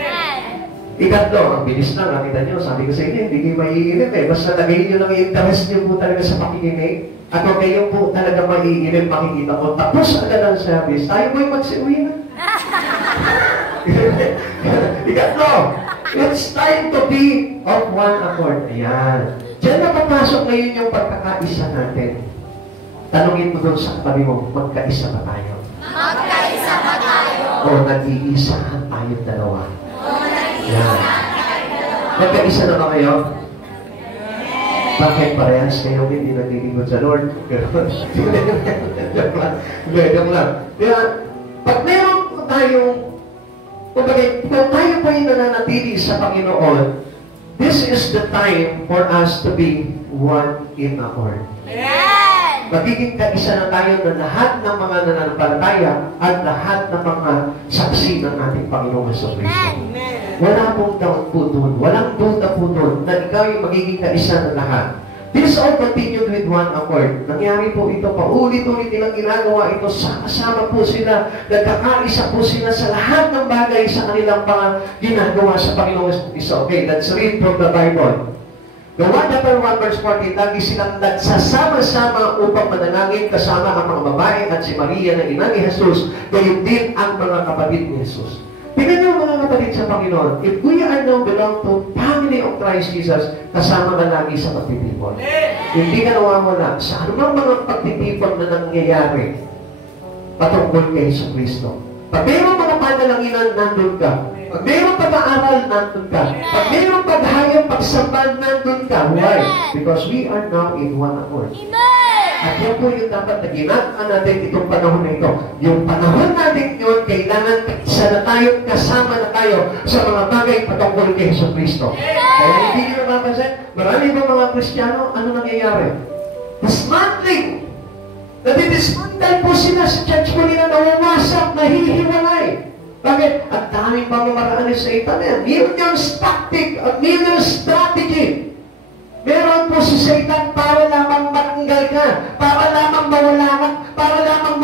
Ikatlo, ang bilis lang, nakita nyo, sabi ko sa inyo, hindi kayo maiinip eh. Basta lagay nyo lang interest nyo po talaga sa pakikinig. At kung kayo po talaga maiinip, makikita ko, tapos agad ang service, tayo po'y magsiuwi na. Ikatlo, it's time to be of one accord. Ayan. Diyan na papasok ngayon yung pagkakaisa natin. Tanungin mo doon sa katabi mo, magkaisa ba tayo? Magkaisa ba tayo? O nag-iisahan tayo dalawa? Yan. Magkaisa na ba kayo? Bakit parehas kayo hindi naglilingkod sa Lord? Joke lang. Kaya, pag meron tayong, kung tayo pa yung nananatili sa Panginoon, this is the time for us to be one in accord. Magiging kaisa na tayo na lahat ng mga nananampalataya at lahat ng mga saksi ng ating Panginoon sa Kristo. Wala pong doubt po doon. Walang duda po doon na ikaw yung magiging kaisa ng lahat. This all continued with one accord. Nangyari po ito, paulit-ulit nilang ginagawa ito. Sama-sama po sila, nagkakaisa po sila sa lahat ng bagay sa kanilang mga ginagawa sa Panginoon isa. Okay, let's read from the Bible. The 1 chapter 1 verse 14, lagi silang nagsasama-sama upang manalangin kasama ang mga babae at si Maria na ina ni Jesus, gayon din ang mga kapatid ni Jesus. Tingnan niyo mga kapatid sa Panginoon, if we are now belong to family of Christ Jesus, kasama ka lagi sa pagtitipon. Hindi ka nawawala sa anumang mga pagtitipon na nangyayari patungkol kay Jesus Kristo. Pag mayroong mga panalanginan, nandun ka. Pag mayroong pag-aaral, nandun ka. Pag mayroong paghayang, pagsambal, nandun ka. Why? Because we are now in one accord. Amen! At yan po yung dapat na ginagawa natin itong panahon na ito. Yung panahon natin yun, kailangan isa na tayo, kasama na tayo sa mga bagay patungkol kay Jesucristo. Kaya hindi nyo napapansin, marami ba mga Kristiyano, ano nangyayari? Dismantling! Nadidismantle po sila sa church po nila, nawawasak, nahihiwalay. Bakit? Ang daming pamamaraan ni Satan yan. Yun yung tactic, yun yung strategy. Meron po si Satan para lamang matanggal ka, para lamang mawala ka, para lamang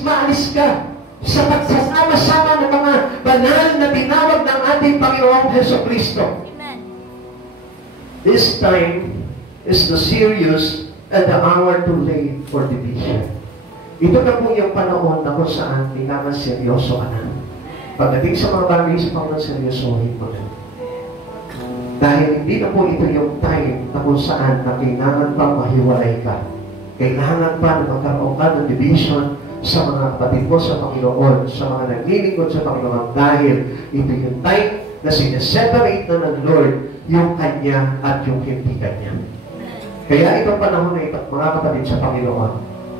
maalis ka sa pagsasama-sama ng mga banal na tinawag ng ating Panginoong Jesucristo. This time is the serious and the hour too late for division. Ito na po yung panahon na kung saan kailangan seryoso ka na. Pagdating sa mga bagay sa Panginoon, seryosohin mo na. Dahil hindi na po ito yung time na kung saan na kailangan pa mahiwalay ka. Kailangan pa na magkaroon ka ng division sa mga kapatid mo sa Panginoon, sa mga naglilingkod sa Panginoon. Dahil ito yung time na sineseparate na ng Lord yung Kanya at yung hindi Kanya. Kaya itong panahon na ito, mga kapatid sa Panginoon,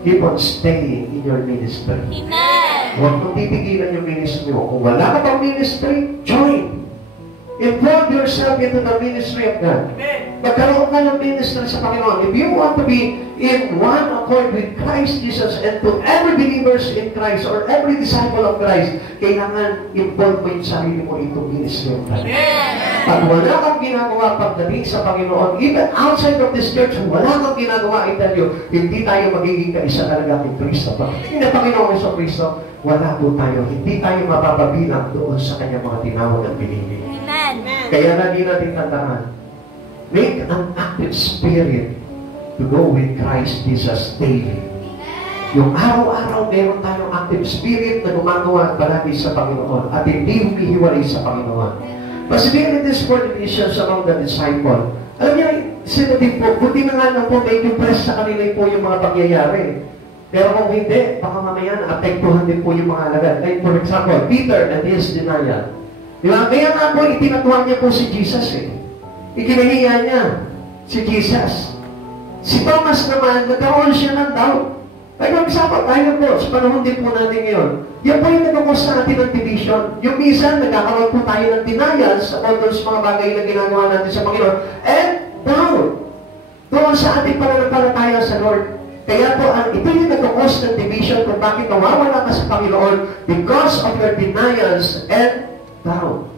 keep on staying in your ministry. Amen. Huwag mong titigilan yung ministry mo. Kung wala ka pang ministry, join. Involve yourself into the ministry of God. Magkaroon ka ng ministry sa Panginoon. If you want to be in one accord with Christ Jesus and to every believers in Christ or every disciple of Christ, kailangan involve mo yung sarili mo into ministry of God. Pag wala kang ginagawa pagdating sa Panginoon, even outside of this church, wala kang ginagawa, I tell you, hindi tayo magiging kaisa talaga kay Kristo. Pagdating na Panginoon sa Kristo, wala po tayo. Hindi tayo mapapabilang doon sa kanyang mga tinawag at pinili. Kaya lagi natin tandaan, make an active spirit to go with Christ Jesus daily. Yung araw-araw meron tayong active spirit na gumagawa palagi sa Panginoon at hindi humihiwalay sa Panginoon. Possibilities for divisions among the disciple. Alam niyo, sila din po, buti na nga lang po may impress sa kanila po yung mga pangyayari. Pero kung hindi, baka mamaya na-apektuhan din po yung mga alagad. Like for example, Peter and his denial. Diba? Kaya nga po, itinatuhan niya po si Jesus eh. Ikinahiya niya si Jesus. Si Thomas naman, nagkaroon siya ng doubt. Ay, mag-isapan tayo po, sa panahon din po natin ngayon. Yan po yung nagkakos sa atin ng division. Yung minsan, nagkakaroon po tayo ng denial sa all those mga bagay na ginagawa natin sa Panginoon. And doubt. Doon sa ating pananampalataya sa Lord. Kaya po, ito yung nagkakos ng division kung bakit nawawala ka sa Panginoon because of your denials and doubt.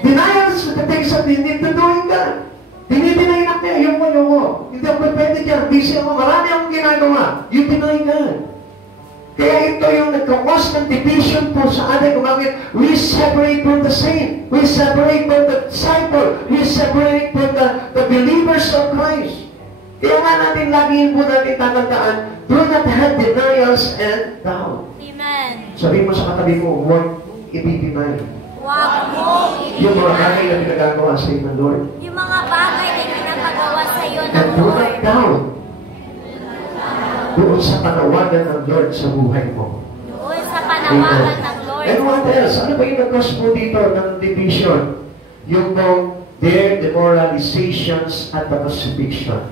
Denials are the things that you need to do in God. Dinideny na kaya, yung mo. Hindi ako pwede dyan. Busy ako. Marami akong ginagawa. You deny God. Kaya ito yung nagkakos ng division po sa atin. Kumagin, we separate from the saint. We separate from the disciple. We separate from the believers of Christ. Kaya nga natin lagi po natin tatandaan, do not have denials and doubt. Amen. Sabihin mo sa katabi mo, huwag i-deny. Huwag mo Yung mga bagay na pinagagawa sa iyo ng Lord. yung mga bagay na pinapagawa sa iyo ng And do Lord. not doubt doon sa panawagan ng Lord sa buhay mo. Doon sa panawagan ng Lord. And what else? Ano ba yung nag-cause po dito ng division? Yung their demoralizations at the crucifixion.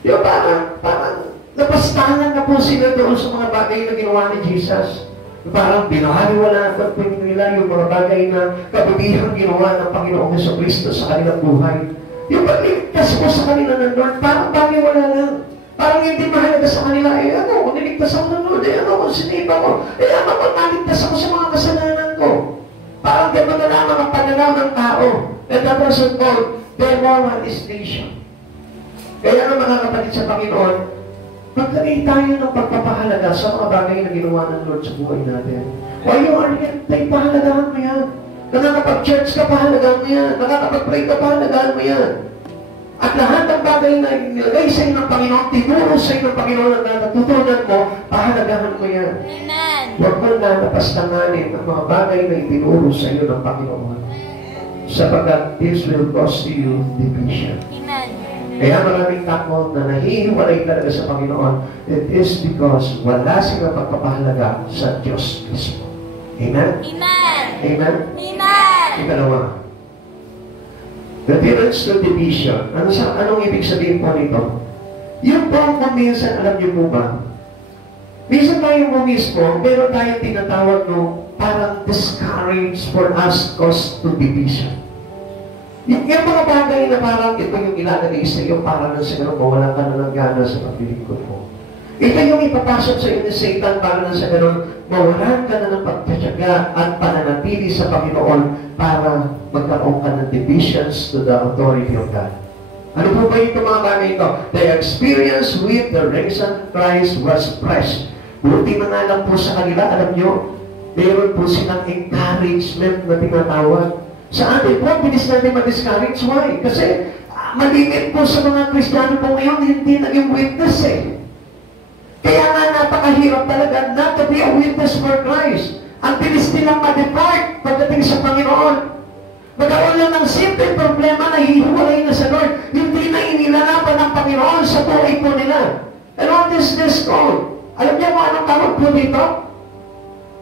Yung parang napastangan na po sila doon sa mga bagay na ginawa ni Jesus. Parang binahaliwala at nila yung mga bagay na kabutihang ginawa ng Panginoong Jesucristo sa kanilang buhay. Yung pagligtas mo sa kanila ng Lord, parang baliwala lang. Parang hindi mahalaga sa kanila, kung niligtas ako ng Lord, kung sinipa ko, kung naligtas ako sa mga kasalanan ko. Parang gano'n na lang ang pananaw ng tao. And that was called demoralization. Kaya nga mga kapatid sa Panginoon, magkagay tayo ng pagpapahalaga sa mga bagay na ginawa ng Lord sa buhay natin. Why you are here? Pahalagahan mo yan. Nakakapag-church ka, pahalagahan mo yan. Nakakapag-pray ka, pahalagahan mo yan. At lahat ng bagay na nilagay sa iyo ng Panginoon, tinuro sa iyo ng Panginoon na natutunan mo, pahalagahan mo yan. Amen. Huwag mo na napastanganin ang mga bagay na itinuro sa iyo ng Panginoon. Sapagkat this will cause you division. Amen. Kaya maraming tao na nahihiwalay talaga sa Panginoon, it is because wala silang pagpapahalaga sa Diyos mismo. Amen? Amen. Amen? Amen. Ikalawa, the difference to division. Anong ibig sabihin po nito? Yung po kung minsan, alam niyo po ba, minsan tayo mo mismo, meron tayong tinatawag no, parang discourage for us cause to division. Yung mga bagay na parang ito yung ilalagay sa iyo para na siguro mawalan ka na ng gana sa paglilingkod mo. Ito yung ipapasok sa iyo ni Satan para na sa ganun, mawalan ka na ng pagtatyaga at pananatili sa Panginoon para magkaroon ka ng divisions to the authority of God. Ano po ba ito mga bagay ito? The experience with the risen Christ was fresh. Buti na nga lang po sa kanila, alam nyo, meron po silang encouragement na tinatawag. Sa atin po, bilis natin ma-discourage. Why? Kasi malimit po sa mga Kristiyano po ngayon, hindi naging witness eh. Kaya nga napakahirap talaga not to be a witness for Christ. Ang bilis nilang ma-depart pagdating sa Panginoon. Magkaroon lang ng simple problema na hihiwalay na sa Lord. Hindi na inilalaban ng Panginoon sa buhay po nila. And what is this called? Alam niyo kung anong tawag po dito?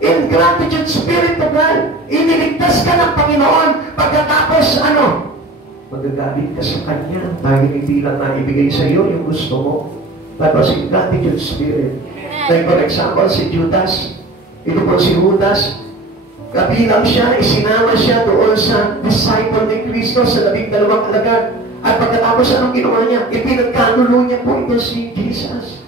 Ingratitude spirit of God. Iniligtas ka ng Panginoon pagkatapos ano? Magagalit ka sa Kanya dahil hindi lang na ibigay sa iyo yung gusto mo. That was ingratitude spirit. Like for example, si Judas. Ito po si Judas. Kabilang siya, isinama siya doon sa disciple ni Kristo sa 12 alagad. At pagkatapos anong ginawa niya? Ipinagkanulo niya po ito si Jesus.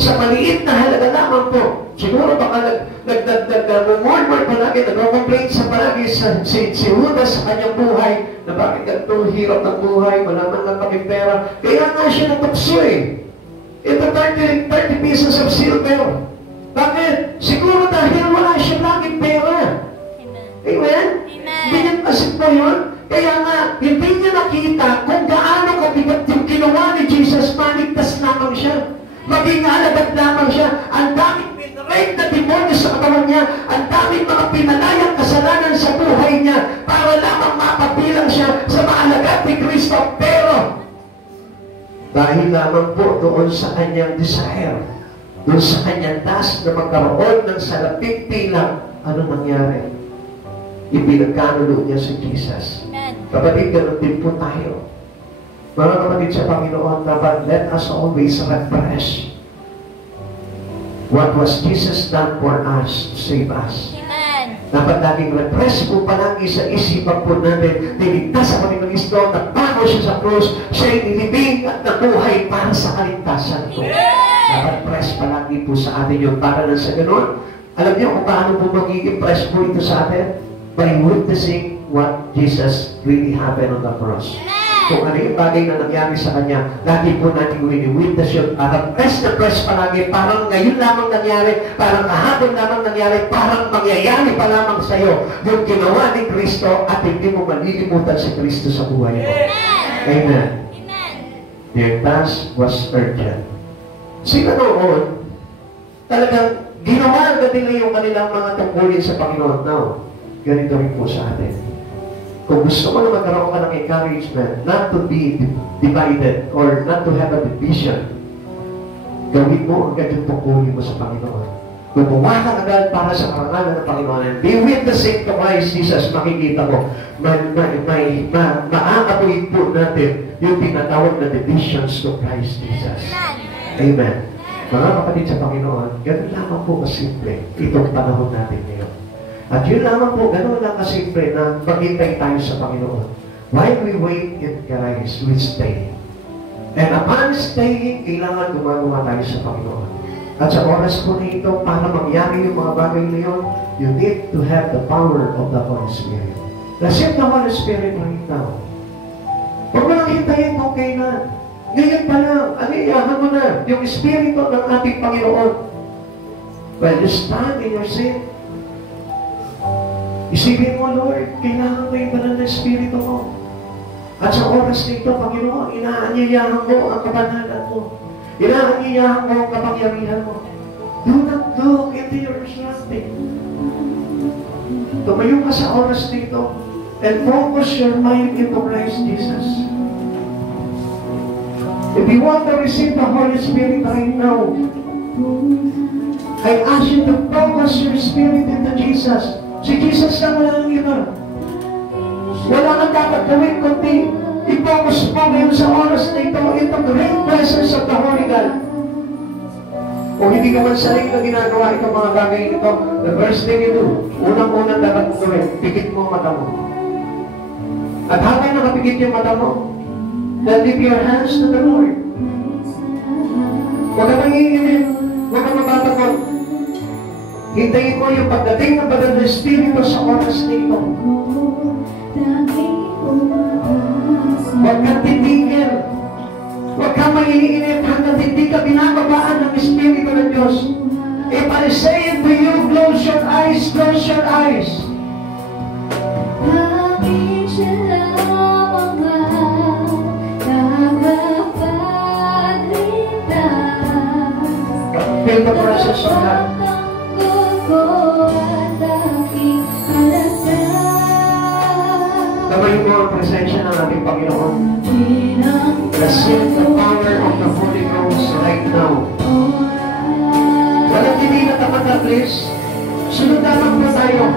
Sa maliit na halaga lamang po. Siguro baka nag-murmur palagi, nag-complain sa palagi si Judas sa kanyang buhay na bakit ganito, hirap ng buhay, wala man lang kami pera. Kaya nga siya natukso eh. Ito 30 pieces of silver. Bakit? Siguro dahil wala siya laging pera. Amen? Ganyan kasi po yun. Kaya nga, hindi niya nakita kung gaano kabigat yung ginawa ni Jesus, maligtas lamang siya. Maging alagad lamang siya. Ang daming pinraid na demonyo sa katawan niya. Ang daming mga pinalayang kasalanan sa buhay niya para lamang mapabilang siya sa maalagad ni Kristo. Pero, dahil lamang po doon sa kanyang desire, doon sa kanyang task na magkaroon ng salapit tilang, ano nangyari? Ipinagkanulo niya si Jesus. Kapatid, ganun din po tayo. Mga kapatid sa Panginoon, dapat let us always refresh what was Jesus done for us to save us. Dapat laging refresh po palagi sa isipan po natin, niligtas sa Panginoon Kristo, nagbago siya sa krus, siya'y nilibing at nabuhay para sa kaligtasan ko. Dapat fresh palagi po sa atin yun. Para na sa ganun, alam niyo kung paano po magiging fresh po ito sa atin? By witnessing what Jesus really happened on the cross. Kung ano yung bagay na nangyari sa Kanya, lagi po natin wini-witness yun. Parang press na press palagi, parang ngayon lamang nangyari, parang kahapon lamang nangyari, parang mangyayari pa lamang sa iyo yung ginawa ni Kristo at hindi mo malilimutan si Kristo sa buhay mo. Amen. Their task was urgent. Sila noon, talagang ginawa agad nila yung kanilang mga tungkulin sa Panginoon. Now, ganito rin po sa atin. Kung gusto mo na magkaroon ka ng encouragement, not to be divided or not to have a division, gawin mo agad yung tungkulin mo sa Panginoon. Gumawa ka agad para sa karangalan ng Panginoon. And be witnessing to Christ Jesus, makikita mo, maaapoy po natin yung tinatawag na divisions to Christ Jesus. Amen. Mga kapatid sa Panginoon, ganun lamang po kasimple itong panahon natin ngayon. At yun lamang po, gano'n lang kasimple na maghintay tayo sa Panginoon. While we wait in Christ, we stay. And upon staying, kailangan gumagawa tayo sa Panginoon. At sa oras po na ito, para mangyari yung mga bagay na yun, you need to have the power of the Holy Spirit. Receive the Holy Spirit right now. Huwag mo lang hintayin kung kailan. Ngayon pa lang, aniyahan mo na yung Espiritu ng ating Panginoon. Well, you stand in your sin. Isipin mo, Lord, kailangan mo yung banal na Espiritu mo. At sa oras na ito, Panginoon, inaanyayahan mo ang kabanalan mo. Inaanyayahan mo ang kapangyarihan mo. Do not look into your surrounding. Tumayo ka sa oras na ito and focus your mind into Christ Jesus. If you want to receive the Holy Spirit right now, I ask you to focus your spirit into Jesus. Si Jesus lang wala ang iba. Wala kang dapat gawin kundi I-focus mo ngayon sa oras na ito, itong great presence of the Holy God. Kung hindi ka man saling na ginagawa itong mga bagay ito, the first thing you do, unang-unang dapat gawin, pikit mo ang mata mo. At habang nakapikit yung mata mo, then lift your hands to the Lord. Huwag ka manginginig, huwag ka mababagot. Hintayin mo yung pagdating ng Banal na Espiritu sa oras na ito. Huwag kang titigil. Huwag kang manginginig hanggang hindi ka binababaan ng Espiritu ng Diyos. If I say it to you, close your eyes, close your eyes. Feel the presence of God. Gawin mo ang presensya ng ating Panginoon. Receive the power of the Holy Ghost right now. Walang hindi na tamad, please. Sunod naman po tayo.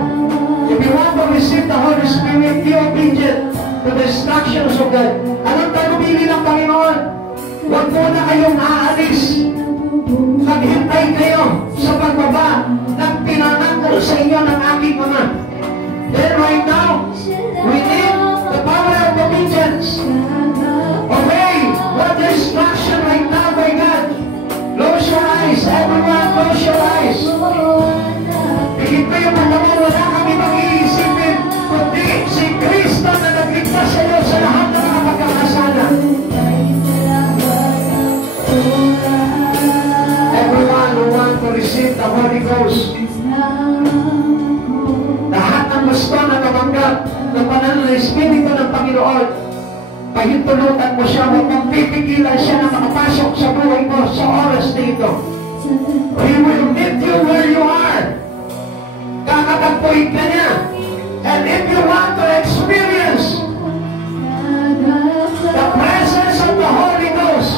If you want to receive the Holy Spirit, be obedient to the instructions of God. Anong tanumili ng Panginoon? Huwag po na kayong aalis. Maghintay kayo sa pagbaba ng pinananggal sa inyo ng aking Ama. Then right now, we need the power of obedience. Obey what the instruction right now by God. Close your eyes. Everyone, close your eyes. Higit pa yung mga mo, wala kami mag-iisipin, kundi si Kristo na nagligtas sa iyo sa lahat ng mga pagkakasala. Everyone who want to receive the Holy Ghost, lahat ng gusto na namanggap ng Banal na Espiritu ng Panginoon, pahintulutan mo siya, huwag mong pipigilan siya na makapasok sa buhay mo sa oras na ito. He will meet you where you are. Kakatagpuin ka niya. And if you want to experience the presence of the Holy Ghost,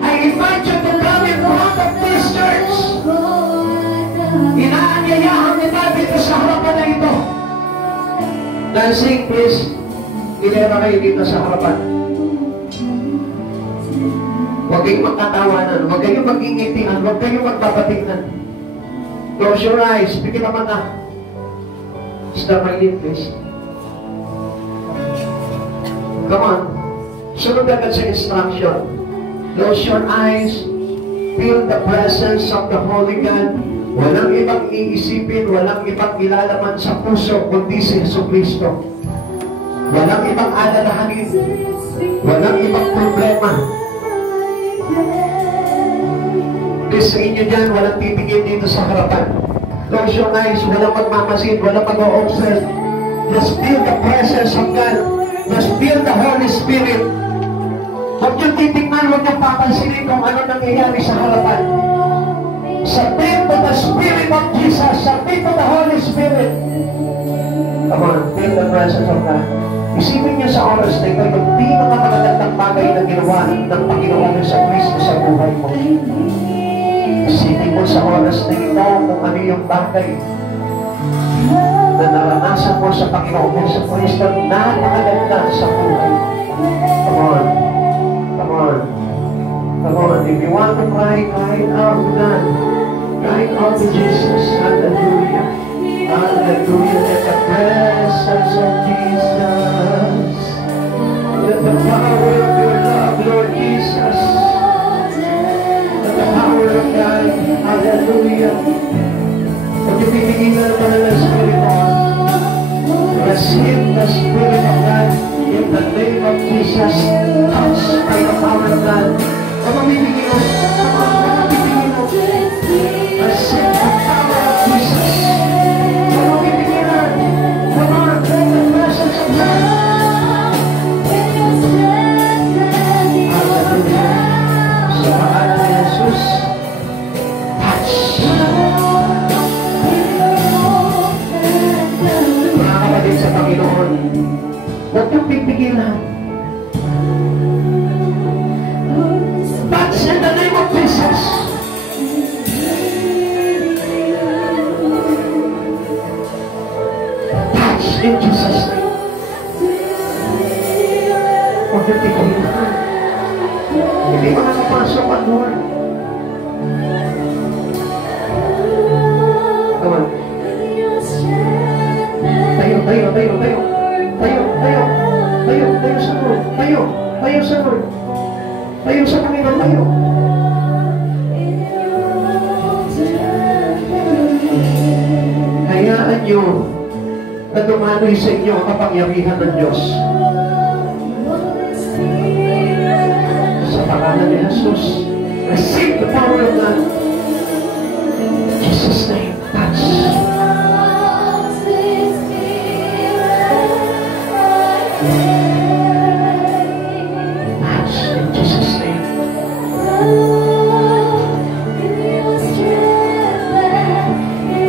I invite you to come in front of this church. Inaanyayahan kita dito sa harapan na ito. Dancing, please. Ilera kayo dito sa harapan. Huwag kayong magkatawanan. Huwag kayong magingitihan. Huwag kayong magpapatingnan. Close your eyes. Pikit ang mata. Stop my name, please. Come on. Sunod agad sa instruction. Close your eyes. Feel the presence of the Holy God. Walang ibang iisipin, walang ibang ilalaman sa puso, kundi si Jesucristo. Walang ibang alalahanin, walang ibang problema. Please sa inyo dyan, walang titigil dito sa harapan. Close your eyes, walang magmamasid, walang mag-o-observe. Just feel the presence of God. Just feel the Holy Spirit. Huwag yung titignan, huwag yung papansinin kung ano nangyayari sa harapan. Submit to the Spirit of Jesus. Submit to the Holy Spirit. Come on, feel the presence of God. Isipin niyo sa oras na ito, yung pinakamagandang bagay na ginawa ng Panginoon sa Kristo sa buhay mo. Isipin mo sa oras na ito kung ano yung bagay na naranasan mo sa Panginoon sa Kristo na napakaganda sa buhay. Come on. Come on. Come on. If you want to cry, cry out to God. Cry out to Jesus. Hallelujah. Hallelujah. Let the presence of Jesus. Let the power of your love, Lord Jesus. Let the power of God. Hallelujah. Pag ipinigil mo na ng Spirit of receive the Spirit of God in the name of Jesus. Touch by the power of God. Come on, bibigyan mo. Come on, bibigyan mo. Receive the power of Jesus. Come on, bibigyan mo. Come on, feel the presence of God. Hallelujah. Sa pangalan ni Jesus. Touch. Mga kapatid sa Panginoon, huwag niyong pipigilan. Touch in the name of Jesus. Touch in Jesus' name. nagtitigilan. Hindi makakapasok ang Lord. Come on. Tayo, tayo, tayo, tayo. Tayo, tayo. Tayo, tayo sa Lord. Tayo, tayo sa Lord. Tayo sa Panginoon, tayo. Hayaan niyo na dumaloy sa inyo ang kapangyarihan ng Diyos. Sa pangalan ni Jesus, receive the power of God. In Jesus' name, touch.